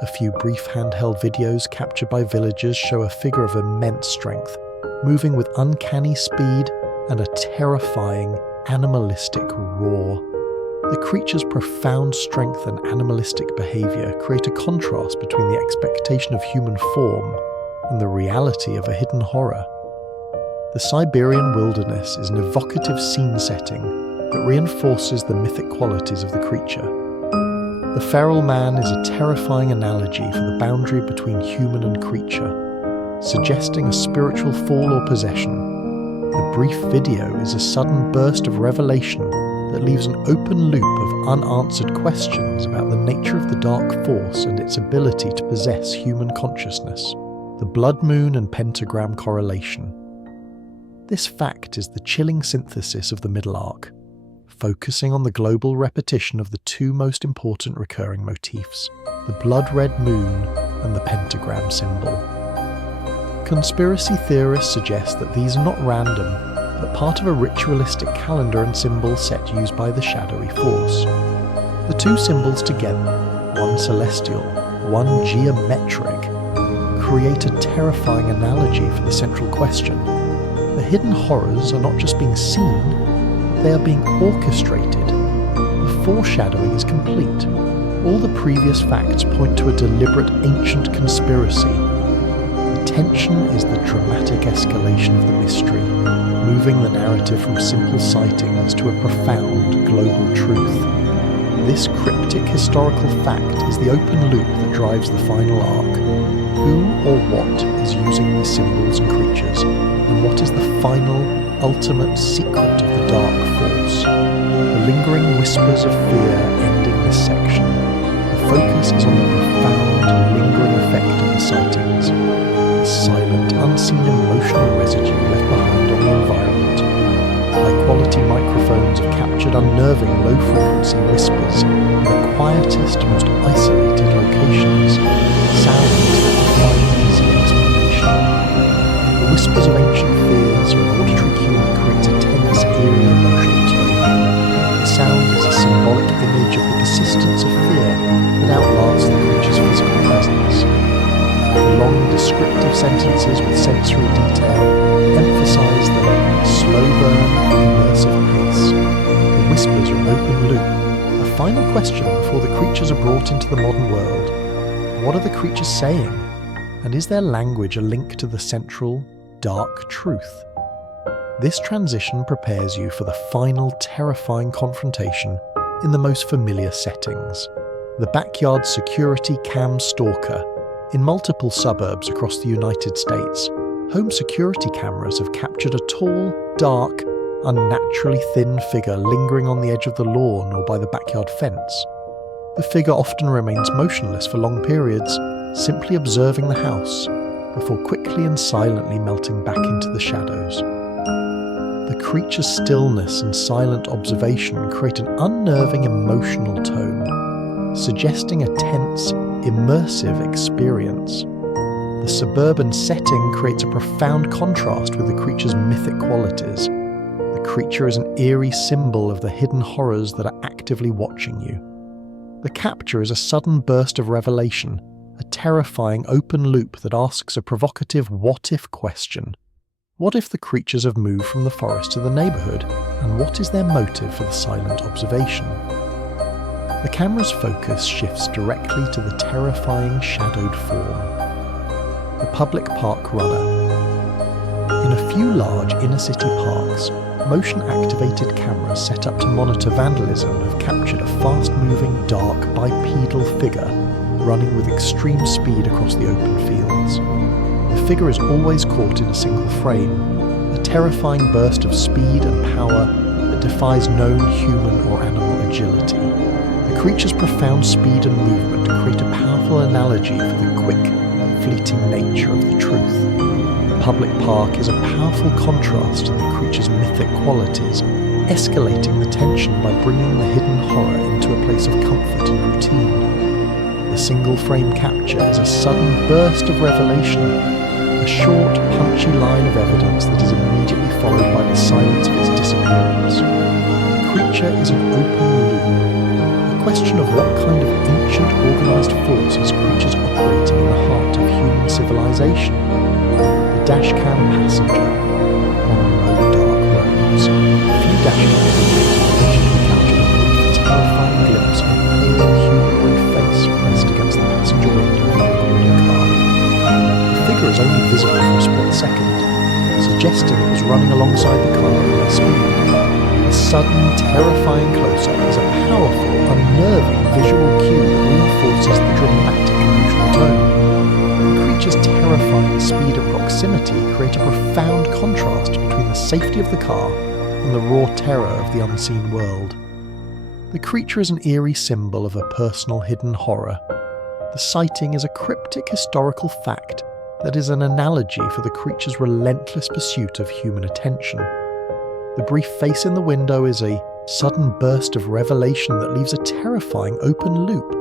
A few brief handheld videos captured by villagers show a figure of immense strength, moving with uncanny speed and a terrifying, animalistic roar. The creature's profound strength and animalistic behaviour create a contrast between the expectation of human form and the reality of a hidden horror. The Siberian wilderness is an evocative scene setting that reinforces the mythic qualities of the creature. The feral man is a terrifying analogy for the boundary between human and creature, suggesting a spiritual fall or possession. The brief video is a sudden burst of revelation that leaves an open loop of unanswered questions about the nature of the dark force and its ability to possess human consciousness. The blood moon and pentagram correlation. This fact is the chilling synthesis of the middle arc, focusing on the global repetition of the two most important recurring motifs, the blood-red moon and the pentagram symbol. Conspiracy theorists suggest that these are not random, but part of a ritualistic calendar and symbol set used by the shadowy force. The two symbols together, one celestial, one geometric, create a terrifying analogy for the central question. The hidden horrors are not just being seen, they are being orchestrated. The foreshadowing is complete. All the previous facts point to a deliberate ancient conspiracy. The tension is the dramatic escalation of the mystery, moving the narrative from simple sightings to a profound global truth. This cryptic historical fact is the open loop that drives the final arc. Who or what is using these symbols and creatures, and what is the final, ultimate secret of the dark force? The lingering whispers of fear ending this section. The focus is on the profound, lingering effect of the sightings, the silent, unseen emotional residue left behind on the environment. High-quality microphones have captured unnerving low-frequency whispers in the quietest, most isolated locations, sounds that defy easy explanation. The whispers of ancient fears are an auditory cue that creates a tense, eerie emotional tone. The sound is a symbolic image of the persistence of fear that outlasts the creature's physical presence. The long, descriptive sentences with sensory detail emphasize the slow burn, immersive pace. The whispers are an open loop, a final question before the creatures are brought into the modern world. What are the creatures saying? And is their language a link to the central, dark truth? This transition prepares you for the final, terrifying confrontation in the most familiar settings. The backyard security cam stalker. In multiple suburbs across the United States, home security cameras have captured a tall, dark, unnaturally thin figure lingering on the edge of the lawn or by the backyard fence. The figure often remains motionless for long periods, simply observing the house, before quickly and silently melting back into the shadows. The creature's stillness and silent observation create an unnerving emotional tone. suggesting a tense, immersive experience. The suburban setting creates a profound contrast with the creature's mythic qualities. The creature is an eerie symbol of the hidden horrors that are actively watching you. The capture is a sudden burst of revelation, a terrifying open loop that asks a provocative what-if question. What if the creatures have moved from the forest to the neighbourhood, and what is their motive for the silent observation? The camera's focus shifts directly to the terrifying shadowed form. The public park runner. In a few large inner-city parks, motion-activated cameras set up to monitor vandalism have captured a fast-moving, dark, bipedal figure running with extreme speed across the open fields. The figure is always caught in a single frame, a terrifying burst of speed and power that defies known human or animal agility. The creature's profound speed and movement create a powerful analogy for the quick, fleeting nature of the truth. The public park is a powerful contrast to the creature's mythic qualities, escalating the tension by bringing the hidden horror into a place of comfort and routine. The single-frame capture is a sudden burst of revelation, a short, punchy line of evidence that is immediately followed by the silence of its disappearance. The creature is an open loop, a question of what kind of ancient organised force is creatures operating in the heart of human civilization. The dashcam passenger on low dark roads. A few dashcam videos allegedly captured a brief, terrifying glimpse of a pale humanoid face pressed against the passenger window of the recording car. The figure is only visible for a split second, suggesting it was running alongside the car at high speed. The sudden, terrifying close-up is a powerful, unnerving visual cue that reinforces the dramatic emotional tone. The creature's terrifying speed and proximity create a profound contrast between the safety of the car and the raw terror of the unseen world. The creature is an eerie symbol of a personal hidden horror. The sighting is a cryptic historical fact that is an analogy for the creature's relentless pursuit of human attention. The brief face in the window is a sudden burst of revelation that leaves a terrifying open loop.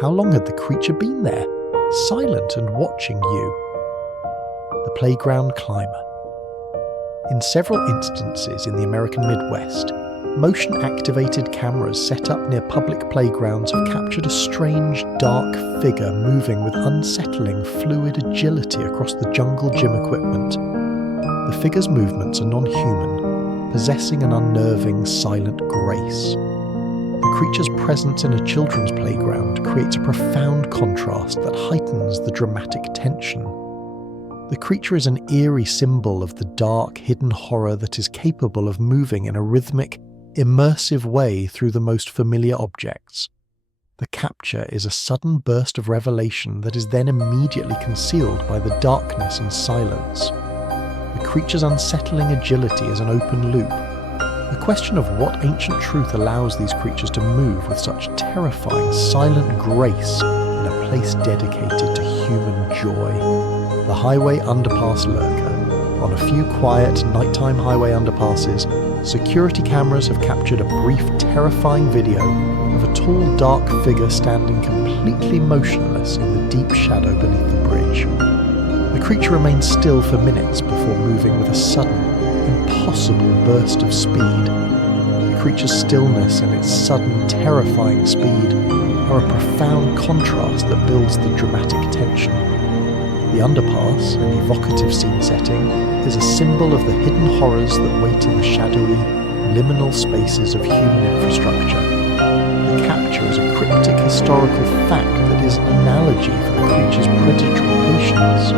How long had the creature been there, silent and watching you? The playground climber. In several instances in the American Midwest, motion-activated cameras set up near public playgrounds have captured a strange, dark figure moving with unsettling, fluid agility across the jungle gym equipment. The figure's movements are non-human, possessing an unnerving, silent grace. The creature's presence in a children's playground creates a profound contrast that heightens the dramatic tension. The creature is an eerie symbol of the dark, hidden horror that is capable of moving in a rhythmic, immersive way through the most familiar objects. The capture is a sudden burst of revelation that is then immediately concealed by the darkness and silence. The creature's unsettling agility is an open loop, a question of what ancient truth allows these creatures to move with such terrifying, silent grace in a place dedicated to human joy. The highway underpass lurker. On a few quiet, nighttime highway underpasses, security cameras have captured a brief, terrifying video of a tall, dark figure standing completely motionless in the deep shadow beneath the bridge. The creature remains still for minutes before moving with a sudden, impossible burst of speed. The creature's stillness and its sudden, terrifying speed are a profound contrast that builds the dramatic tension. The underpass, an evocative scene setting, is a symbol of the hidden horrors that wait in the shadowy, liminal spaces of human infrastructure. The capture is a cryptic historical fact that is an analogy for the creature's predatory patience.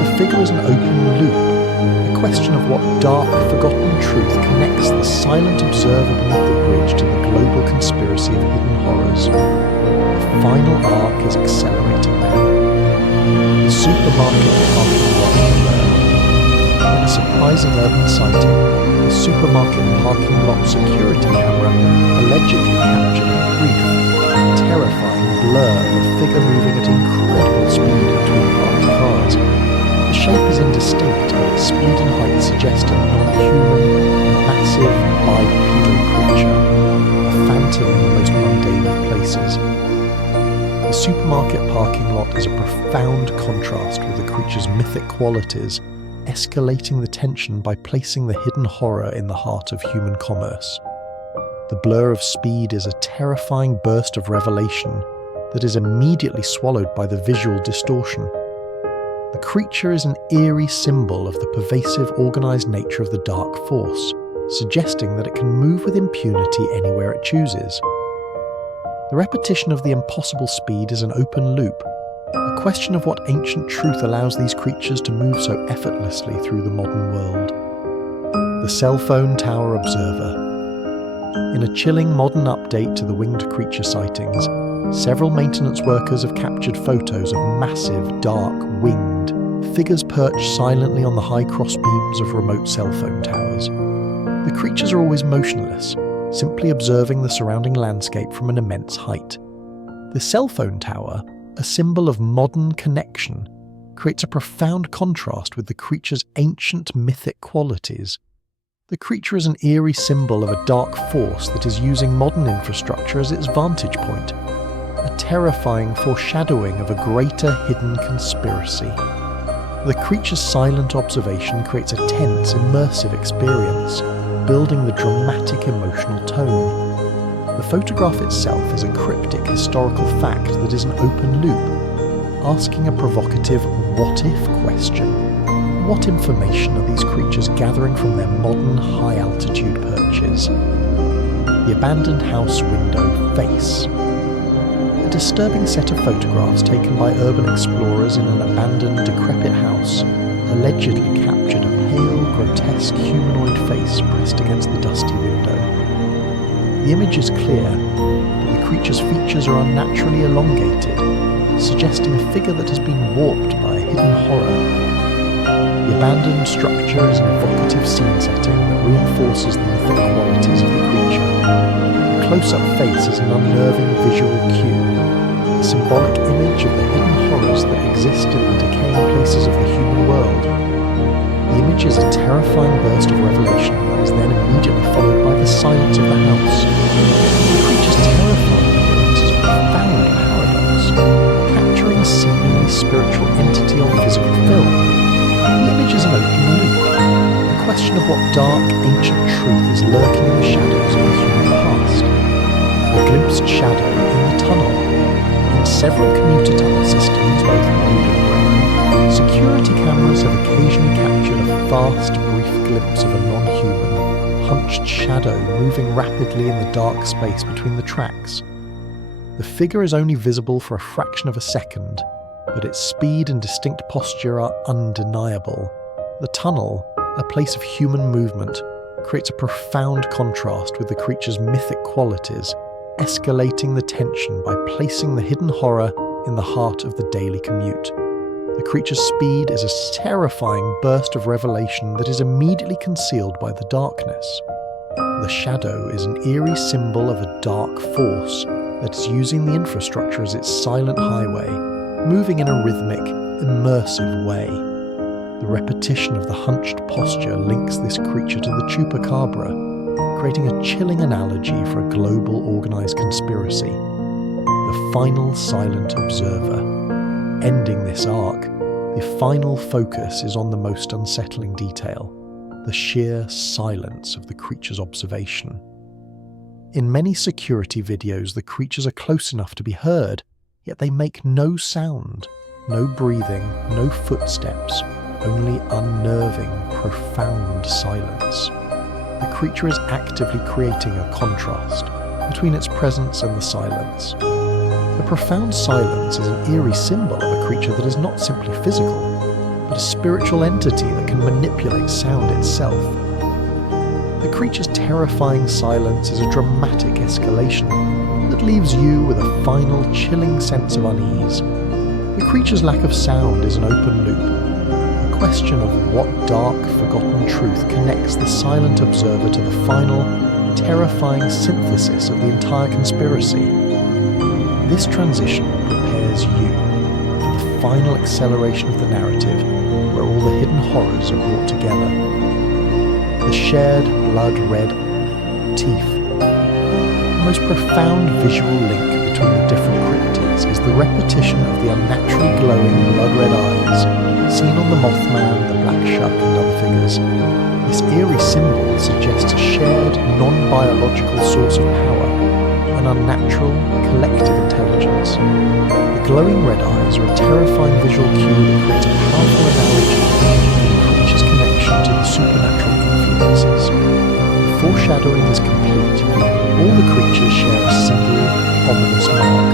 The figure is an open loop, a question of what dark, forgotten truth connects the silent observer beneath the bridge to the global conspiracy of hidden horrors. The final arc is accelerating now. The supermarket parking lot blur. In a surprising urban sighting, the supermarket parking lot security camera allegedly captured a brief, terrifying blur of a figure moving at incredible speed between parked cars. The shape is indistinct, but its speed and height suggest a non-human, massive, bipedal creature, a phantom in the most mundane of places. parking lot is a profound contrast with the creature's mythic qualities, escalating the tension by placing the hidden horror in the heart of human commerce. The blur of speed is a terrifying burst of revelation that is immediately swallowed by the visual distortion. The creature is an eerie symbol of the pervasive, organised nature of the dark force, suggesting that it can move with impunity anywhere it chooses. The repetition of the impossible speed is an open loop, a question of what ancient truth allows these creatures to move so effortlessly through the modern world. The Cell Phone Tower Observer. In a chilling modern update to the winged creature sightings, several maintenance workers have captured photos of massive, dark, winged figures perched silently on the high crossbeams of remote cell phone towers. The creatures are always motionless, simply observing the surrounding landscape from an immense height. The cell phone tower, a symbol of modern connection, creates a profound contrast with the creature's ancient mythic qualities. The creature is an eerie symbol of a dark force that is using modern infrastructure as its vantage point, a terrifying foreshadowing of a greater hidden conspiracy. The creature's silent observation creates a tense, immersive experience, building the dramatic emotional tone. The photograph itself is a cryptic historical fact that is an open loop, asking a provocative what-if question. What information are these creatures gathering from their modern high-altitude perches? The abandoned house window face. A disturbing set of photographs taken by urban explorers in an abandoned, decrepit house allegedly captured a pale, grotesque humanoid face pressed against the dusty window. The image is clear, but the creature's features are unnaturally elongated, suggesting a figure that has been warped by a hidden horror. The abandoned structure is an evocative scene setting that reinforces the mythic qualities of the creature. The close-up face is an unnerving visual cue, a symbolic image of the hidden horrors that exist in the decaying places of the human world. The image is a terrifying burst of revelation that is then immediately followed by the silence of the house. The creature's terrifying appearance is a profound paradox, capturing a seemingly spiritual entity on physical film. The image is an open loop, a question of what dark, ancient truth is lurking in the shadows of the human past. A glimpsed shadow in the tunnel. In several commuter tunnel systems, both old and grey, security cameras have occasionally captured a fast, brief glimpse of a non-human, hunched shadow moving rapidly in the dark space between the tracks. The figure is only visible for a fraction of a second, but its speed and distinct posture are undeniable. The tunnel, a place of human movement, creates a profound contrast with the creature's mythic qualities, escalating the tension by placing the hidden horror in the heart of the daily commute. The creature's speed is a terrifying burst of revelation that is immediately concealed by the darkness. The shadow is an eerie symbol of a dark force that is using the infrastructure as its silent highway, moving in a rhythmic, immersive way. The repetition of the hunched posture links this creature to the chupacabra, creating a chilling analogy for a global organised conspiracy. The final silent observer. Ending this arc, the final focus is on the most unsettling detail, the sheer silence of the creature's observation. In many security videos, the creatures are close enough to be heard, yet they make no sound, no breathing, no footsteps, only unnerving, profound silence. The creature is actively creating a contrast between its presence and the silence. The profound silence is an eerie symbol of a creature that is not simply physical, but a spiritual entity that can manipulate sound itself. The creature's terrifying silence is a dramatic escalation that leaves you with a final chilling sense of unease. The creature's lack of sound is an open loop, a question of what dark, forgotten truth connects the silent observer to the final, terrifying synthesis of the entire conspiracy. This transition prepares you for the final acceleration of the narrative, where all the hidden horrors are brought together. The shared blood-red teeth. The most profound visual link between the different cryptids. eyes is the repetition of the unnaturally glowing blood-red eyes seen on the Mothman, the Black Shuck and other figures. This eerie symbol suggests a shared, non-biological source of power, an unnatural, collective intelligence. The glowing red eyes are a terrifying visual cue that creates a powerful analogy for the creature's connection to the supernatural influences. The foreshadowing is complete. All the creatures share a single, ominous mark.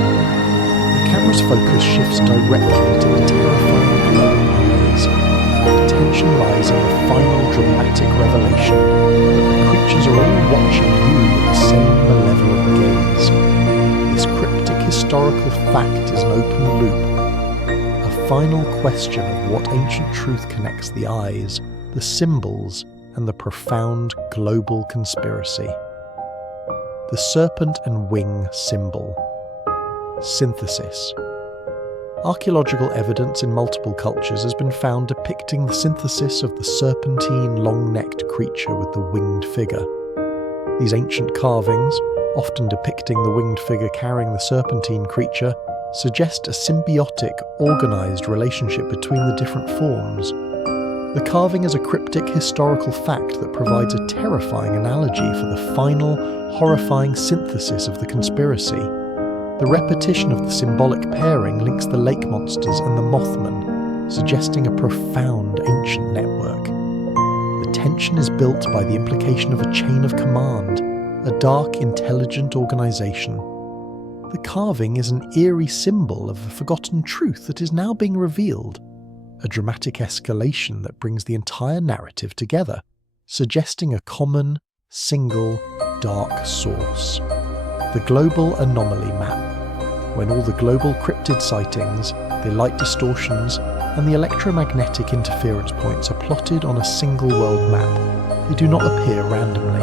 The camera's focus shifts directly to the terrifying glowing eyes. The tension lies in the final dramatic revelation that the creatures are all watching you with the same malevolent gaze. This cryptic historical fact is an open loop, a final question of what ancient truth connects the eyes, the symbols, and the profound global conspiracy. The serpent and wing symbol. Synthesis. Archaeological evidence in multiple cultures has been found depicting the synthesis of the serpentine, long-necked creature with the winged figure. These ancient carvings, often depicting the winged figure carrying the serpentine creature, suggest a symbiotic, organised relationship between the different forms. The carving is a cryptic historical fact that provides a terrifying analogy for the final, horrifying synthesis of the conspiracy. The repetition of the symbolic pairing links the lake monsters and the Mothman, suggesting a profound ancient network. The tension is built by the implication of a chain of command, a dark, intelligent organisation. The carving is an eerie symbol of a forgotten truth that is now being revealed, a dramatic escalation that brings the entire narrative together, suggesting a common, single, dark source. The global anomaly map. When all the global cryptid sightings, the light distortions, and the electromagnetic interference points are plotted on a single world map, they do not appear randomly.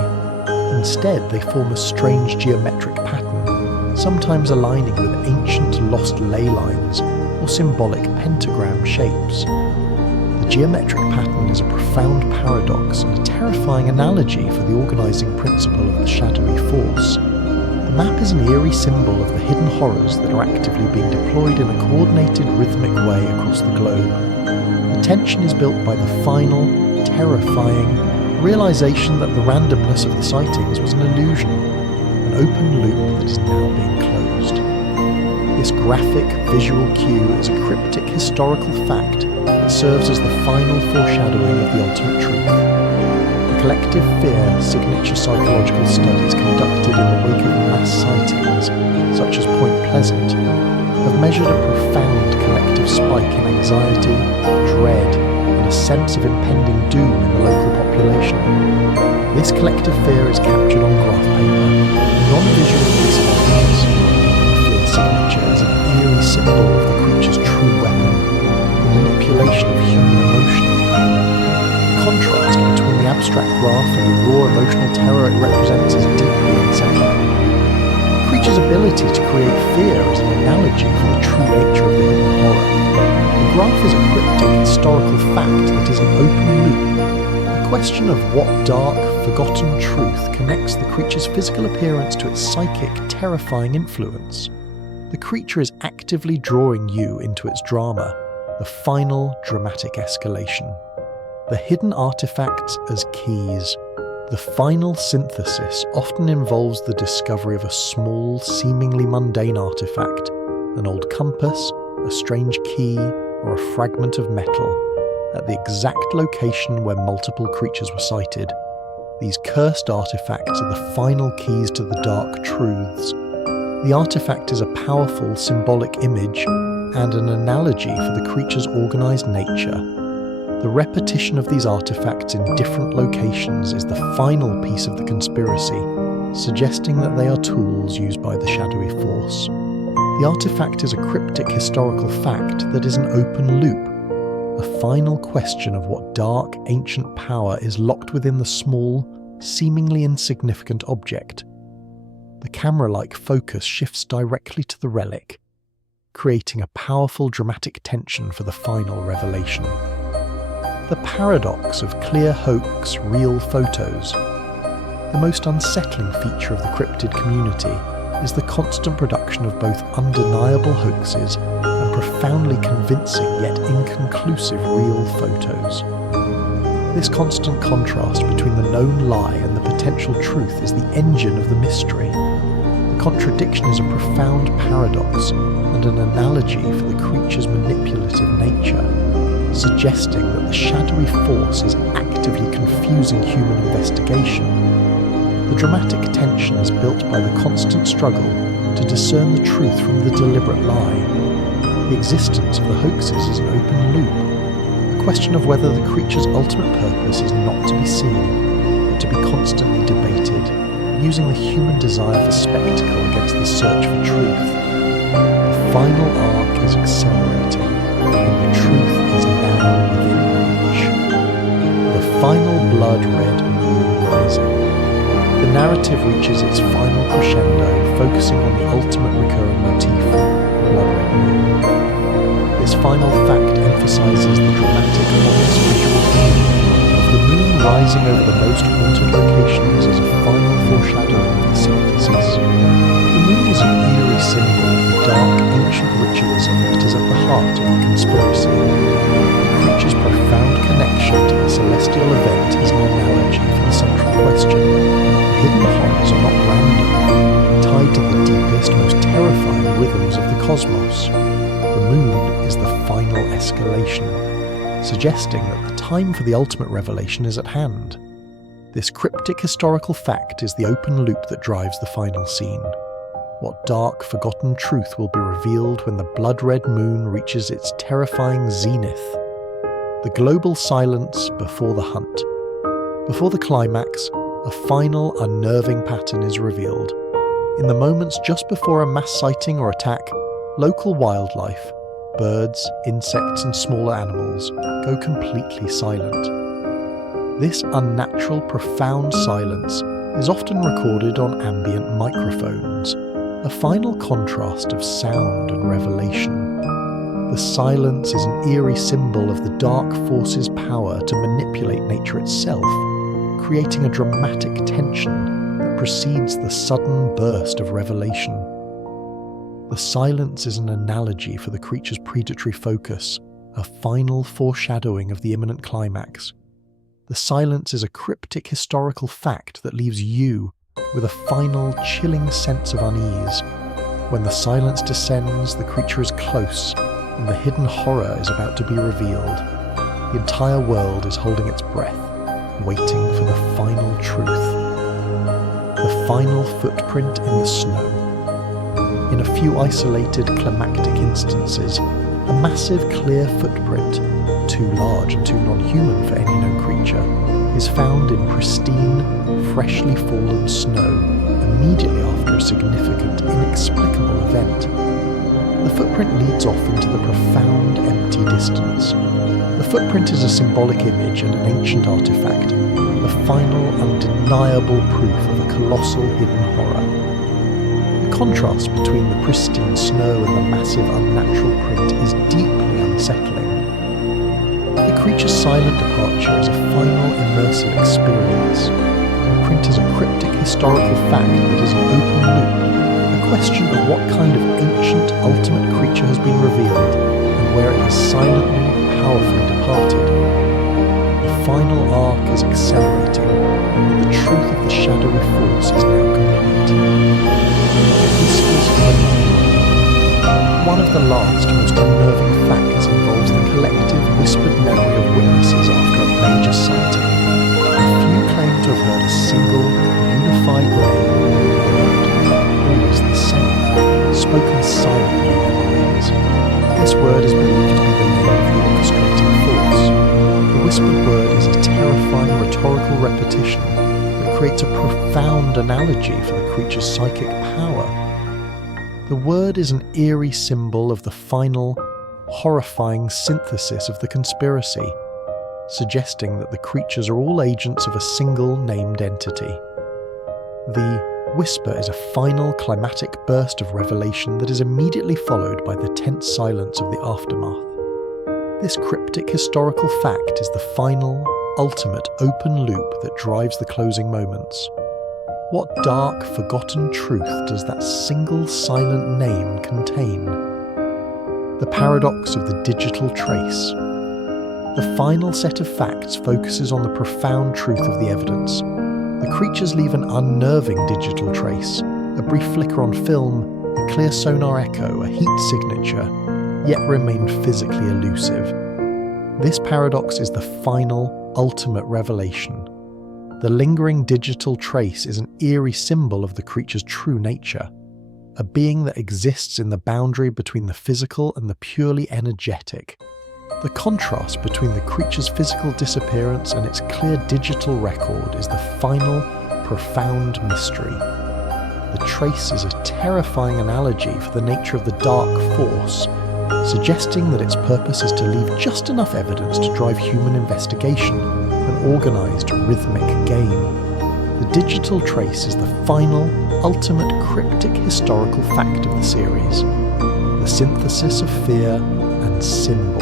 Instead, they form a strange geometric pattern, sometimes aligning with ancient lost ley lines or symbolic pentagram shapes. The geometric pattern is a profound paradox and a terrifying analogy for the organising principle of the shadowy force. The map is an eerie symbol of the hidden horrors that are actively being deployed in a coordinated, rhythmic way across the globe. The tension is built by the final, terrifying realisation that the randomness of the sightings was an illusion, an open loop that is now being closed. This graphic, visual cue is a cryptic historical fact that serves as the final foreshadowing of the ultimate truth. Collective fear signature psychological studies conducted in the wake of mass sightings, such as Point Pleasant, have measured a profound collective spike in anxiety, dread, and a sense of impending doom in the local population. This collective fear is captured on graph paper, non-visual expressions. The fear signature is an eerie symbol of the creature's true weapon, the manipulation of human emotion. Contrast between the abstract graph and the raw emotional terror it represents is deeply unsettling. The creature's ability to create fear is an analogy for the true nature of the hidden horror. The graph is a cryptic historical fact that is an open loop, a question of what dark, forgotten truth connects the creature's physical appearance to its psychic, terrifying influence. The creature is actively drawing you into its drama, the final dramatic escalation. The hidden artifacts as keys. The final synthesis often involves the discovery of a small, seemingly mundane artifact, an old compass, a strange key, or a fragment of metal, at the exact location where multiple creatures were sighted. These cursed artifacts are the final keys to the dark truths. The artifact is a powerful symbolic image and an analogy for the creature's organised nature. The repetition of these artifacts in different locations is the final piece of the conspiracy, suggesting that they are tools used by the shadowy force. The artifact is a cryptic historical fact that is an open loop, a final question of what dark, ancient power is locked within the small, seemingly insignificant object. The camera-like focus shifts directly to the relic, creating a powerful dramatic tension for the final revelation. The paradox of clear hoax, real photos. The most unsettling feature of the cryptid community is the constant production of both undeniable hoaxes and profoundly convincing yet inconclusive real photos. This constant contrast between the known lie and the potential truth is the engine of the mystery. The contradiction is a profound paradox and an analogy for the creature's manipulative nature, suggesting that the shadowy force is actively confusing human investigation. The dramatic tension is built by the constant struggle to discern the truth from the deliberate lie. The existence of the hoaxes is an open loop, a question of whether the creature's ultimate purpose is not to be seen, but to be constantly debated, using the human desire for spectacle against the search for truth. The final arc is accelerating, and the truth is now within reach. The final blood-red moon rising. The narrative reaches its final crescendo, focusing on the ultimate recurring motif, blood-red moon. This final fact emphasizes the dramatic, ominous visual meaning of the moon rising over the most haunted locations as a final foreshadowing of the synthesis. The moon is an eerie symbol of the dark, ancient ritualism that is at the heart of the conspiracy. The creature's profound connection to the celestial event is an analogy for the central question. The hidden horrors are not random, tied to the deepest, most terrifying rhythms of the cosmos. The moon is the final escalation, suggesting that the time for the ultimate revelation is at hand. This cryptic historical fact is the open loop that drives the final scene. What dark, forgotten truth will be revealed when the blood-red moon reaches its terrifying zenith? The global silence before the hunt. Before the climax, a final, unnerving pattern is revealed. In the moments just before a mass sighting or attack, local wildlife, birds, insects and smaller animals, go completely silent. This unnatural, profound silence is often recorded on ambient microphones, a final contrast of sound and revelation. The silence is an eerie symbol of the dark force's power to manipulate nature itself, creating a dramatic tension that precedes the sudden burst of revelation. The silence is an analogy for the creature's predatory focus, a final foreshadowing of the imminent climax. The silence is a cryptic historical fact that leaves you with a final, chilling sense of unease. When the silence descends, the creature is close, and the hidden horror is about to be revealed. The entire world is holding its breath, waiting for the final truth. The final footprint in the snow. In a few isolated climactic instances, a massive clear footprint, too large and too non-human for any known creature, is found in pristine, freshly fallen snow immediately after a significant, inexplicable event. The footprint leads off into the profound, empty distance. The footprint is a symbolic image and an ancient artifact, a final, undeniable proof of a colossal hidden horror. The contrast between the pristine snow and the massive, unnatural print is deeply unsettling. The creature's silent departure is a final, immersive experience. The print is a cryptic historical fact that is an open loop, a question of what kind of ancient, ultimate creature has been revealed and where it has silently, powerfully departed. The final arc is accelerating, and the truth of the shadowy force is now complete. Whispers of the night. One of the last, most unnerving facts involves the collective whispered memory of witnesses after a major sighting. A few claim to have heard a single, unified name, always the same, spoken silently in their minds. This word is believed to be the name of the orchestrating force. The whispered word is a terrifying rhetorical repetition that creates a profound analogy for the creature's psychic power. The word is an eerie symbol of the final, horrifying synthesis of the conspiracy, suggesting that the creatures are all agents of a single named entity. The whisper is a final, climatic burst of revelation that is immediately followed by the tense silence of the aftermath. This cryptic historical fact is the final, ultimate open loop that drives the closing moments. What dark, forgotten truth does that single silent name contain? The paradox of the digital trace. The final set of facts focuses on the profound truth of the evidence. The creatures leave an unnerving digital trace, a brief flicker on film, a clear sonar echo, a heat signature, yet remain physically elusive. This paradox is the final, ultimate revelation. The lingering digital trace is an eerie symbol of the creature's true nature, a being that exists in the boundary between the physical and the purely energetic. The contrast between the creature's physical disappearance and its clear digital record is the final, profound mystery. The trace is a terrifying analogy for the nature of the dark force, suggesting that its purpose is to leave just enough evidence to drive human investigation, an organised, rhythmic game. The digital trace is the final, ultimate cryptic historical fact of the series, the synthesis of fear and symbol.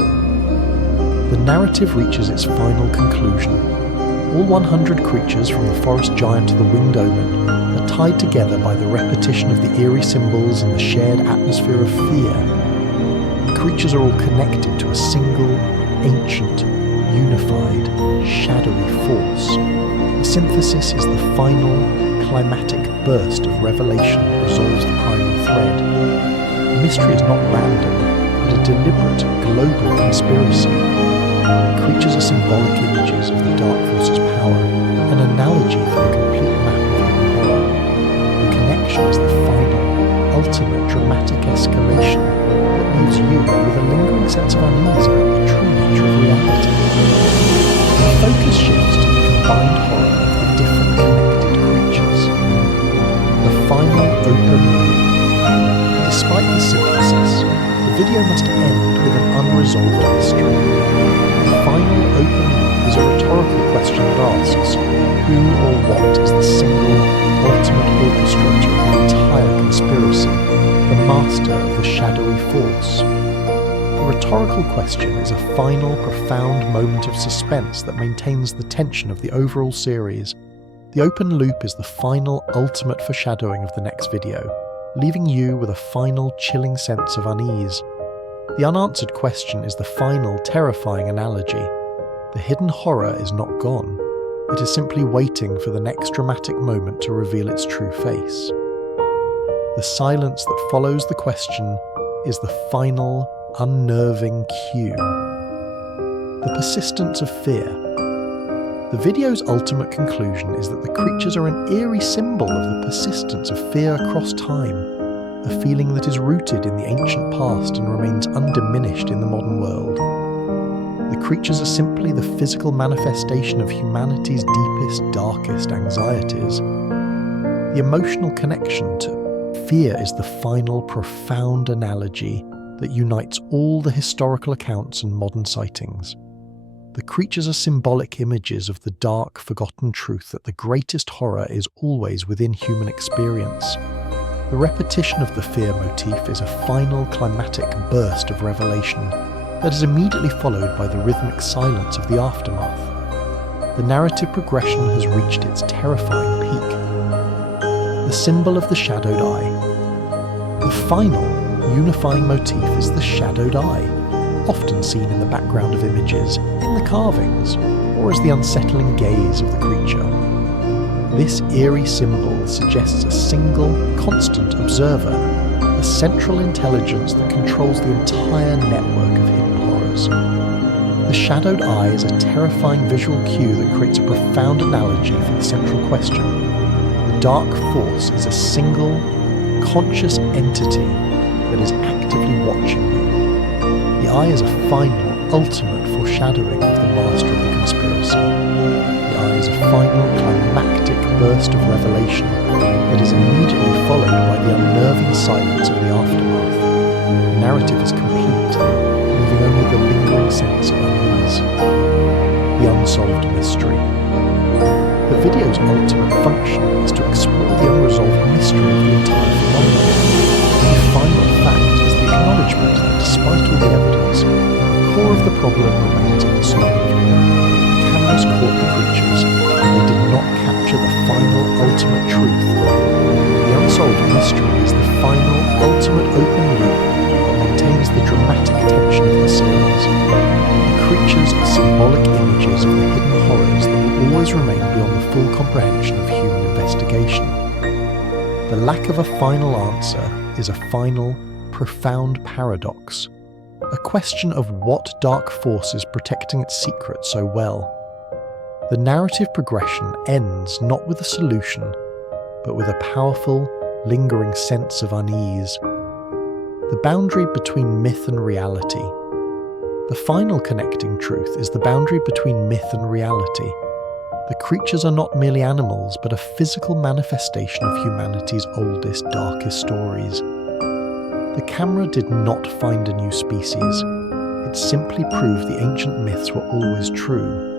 The narrative reaches its final conclusion. All 100 creatures, from the forest giant to the winged omen, are tied together by the repetition of the eerie symbols and the shared atmosphere of fear. The creatures are all connected to a single, ancient, unified, shadowy force. The synthesis is the final, climatic burst of revelation that resolves the primal thread. The mystery is not random, but a deliberate, global conspiracy. The creatures are symbolic images of the dark force's power, an analogy for the complete map of hidden horror. The connection is the final, ultimate dramatic escalation that leaves you with a lingering sense of unease about the true nature of reality. The focus shifts to the combined horror of the different connected creatures. The final open loop. Despite the synthesis, the video must end with an unresolved mystery. The final open loop is a rhetorical question that asks, who or what is the single, ultimate orchestrator of the entire conspiracy, the master of the shadowy force? The rhetorical question is a final, profound moment of suspense that maintains the tension of the overall series. The open loop is the final, ultimate foreshadowing of the next video, leaving you with a final, chilling sense of unease. The unanswered question is the final, terrifying analogy. The hidden horror is not gone. It is simply waiting for the next dramatic moment to reveal its true face. The silence that follows the question is the final, unnerving cue. The persistence of fear. The video's ultimate conclusion is that the creatures are an eerie symbol of the persistence of fear across time, a feeling that is rooted in the ancient past and remains undiminished in the modern world. The creatures are simply the physical manifestation of humanity's deepest, darkest anxieties. The emotional connection to fear is the final, profound analogy that unites all the historical accounts and modern sightings. The creatures are symbolic images of the dark, forgotten truth that the greatest horror is always within human experience. The repetition of the fear motif is a final, climatic burst of revelation that is immediately followed by the rhythmic silence of the aftermath. The narrative progression has reached its terrifying peak. The symbol of the shadowed eye. The final, unifying motif is the shadowed eye, often seen in the background of images, in the carvings, or as the unsettling gaze of the creature. This eerie symbol suggests a single, constant observer, a central intelligence that controls the entire network of hidden horrors. The shadowed eye is a terrifying visual cue that creates a profound analogy for the central question. The dark force is a single, conscious entity that is actively watching you. The eye is a final, ultimate foreshadowing of the master of the conspiracy. The eye is a final, climactic burst of revelation that is immediately followed by the unnerving silence of the aftermath. The narrative is complete, leaving only the lingering sense of unease. The unsolved mystery. The video's ultimate function is to explore the unresolved mystery of the entire phenomenon. The final fact is the acknowledgement that despite all the evidence, the core of the problem remains unsolved. Cameras cameras caught the creatures, they did not capture the final, ultimate truth. The unsolved mystery is the final, ultimate open loop that maintains the dramatic tension of the series. The creatures are symbolic images of the hidden horrors that will always remain beyond the full comprehension of human investigation. The lack of a final answer is a final, profound paradox. A question of what dark force is protecting its secret so well. The narrative progression ends not with a solution, but with a powerful, lingering sense of unease. The boundary between myth and reality. The final connecting truth is the boundary between myth and reality. The creatures are not merely animals, but a physical manifestation of humanity's oldest, darkest stories. The camera did not find a new species. It simply proved the ancient myths were always true.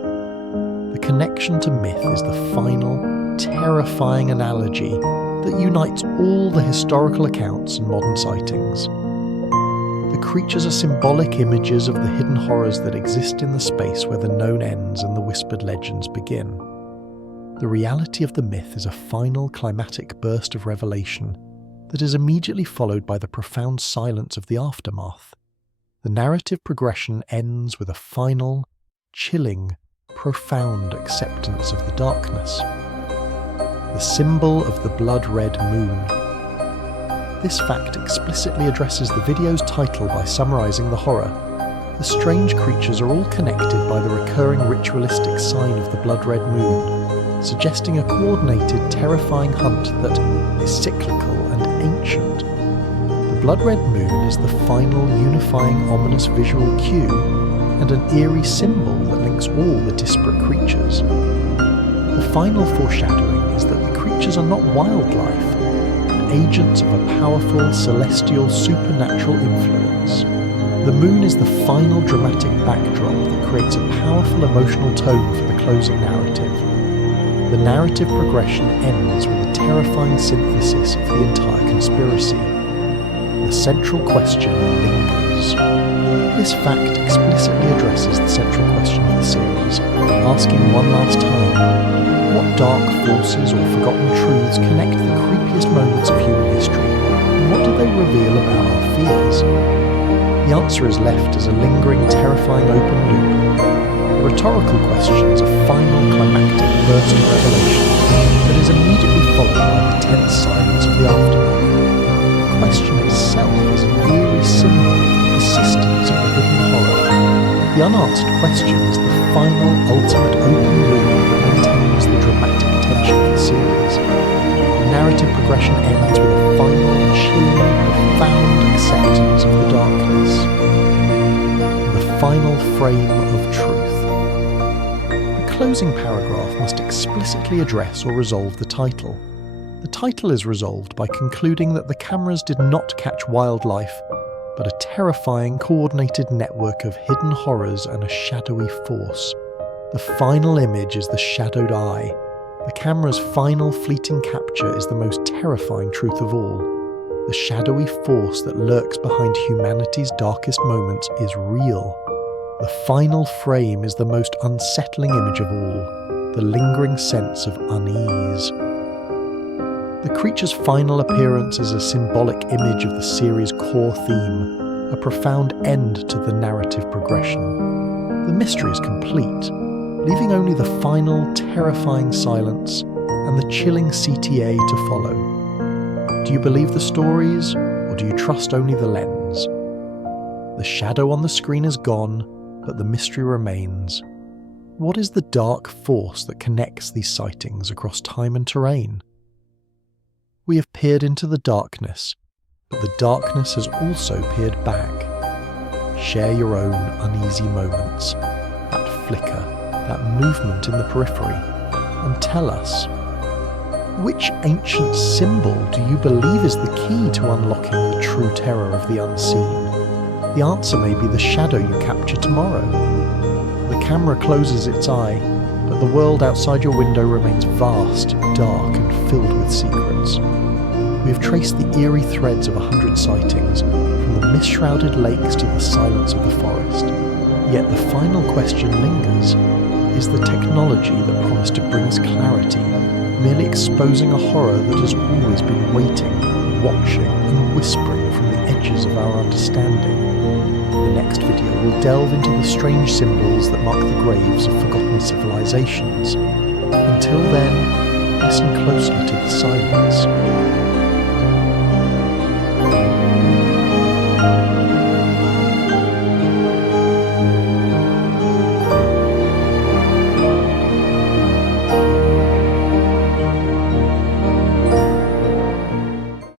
The connection to myth is the final, terrifying analogy that unites all the historical accounts and modern sightings. The creatures are symbolic images of the hidden horrors that exist in the space where the known ends and the whispered legends begin. The reality of the myth is a final, climatic burst of revelation that is immediately followed by the profound silence of the aftermath. The narrative progression ends with a final, chilling, profound acceptance of the darkness. The symbol of the blood-red moon. This fact explicitly addresses the video's title by summarizing the horror. The strange creatures are all connected by the recurring ritualistic sign of the blood-red moon, suggesting a coordinated, terrifying hunt that is cyclical and ancient. The blood-red moon is the final, unifying, ominous visual cue, and an eerie symbol that links all the disparate creatures. The final foreshadowing is that the creatures are not wildlife, but agents of a powerful, celestial, supernatural influence. The moon is the final dramatic backdrop that creates a powerful emotional tone for the closing narrative. The narrative progression ends with a terrifying synthesis of the entire conspiracy. The central question lingers. This fact explicitly addresses the central question of the series, asking one last time, what dark forces or forgotten truths connect the creepiest moments of human history, and what do they reveal about our fears? The answer is left as a lingering, terrifying open loop. The rhetorical question is a final, climactic burst of revelation that is immediately followed by the tense silence of the aftermath. The question itself is an eerie symbol of the persistence of the hidden horror. The unanswered question is the final, ultimate open loop that maintains the dramatic tension of the series. The narrative progression ends with a final, chilling, profound acceptance of the darkness. The final frame of truth. The closing paragraph must explicitly address or resolve the title. The title is resolved by concluding that the cameras did not catch wildlife, but a terrifying, coordinated network of hidden horrors and a shadowy force. The final image is the shadowed eye. The camera's final fleeting capture is the most terrifying truth of all. The shadowy force that lurks behind humanity's darkest moments is real. The final frame is the most unsettling image of all, the lingering sense of unease. The creature's final appearance is a symbolic image of the series' core theme, a profound end to the narrative progression. The mystery is complete, leaving only the final, terrifying silence and the chilling CTA to follow. Do you believe the stories, or do you trust only the lens? The shadow on the screen is gone, but the mystery remains. What is the dark force that connects these sightings across time and terrain? We have peered into the darkness, but the darkness has also peered back. Share your own uneasy moments, that flicker, that movement in the periphery, and tell us, which ancient symbol do you believe is the key to unlocking the true terror of the unseen? The answer may be the shadow you capture tomorrow. The camera closes its eye, but the world outside your window remains vast, dark, and filled with secrets. We have traced the eerie threads of 100 sightings, from the mist-shrouded lakes to the silence of the forest. Yet the final question lingers. is the technology that promised to bring us clarity, merely exposing a horror that has always been waiting, watching, and whispering from the edges of our understanding. The next video will delve into the strange symbols that mark the graves of forgotten civilizations. Until then, listen closely to the silence.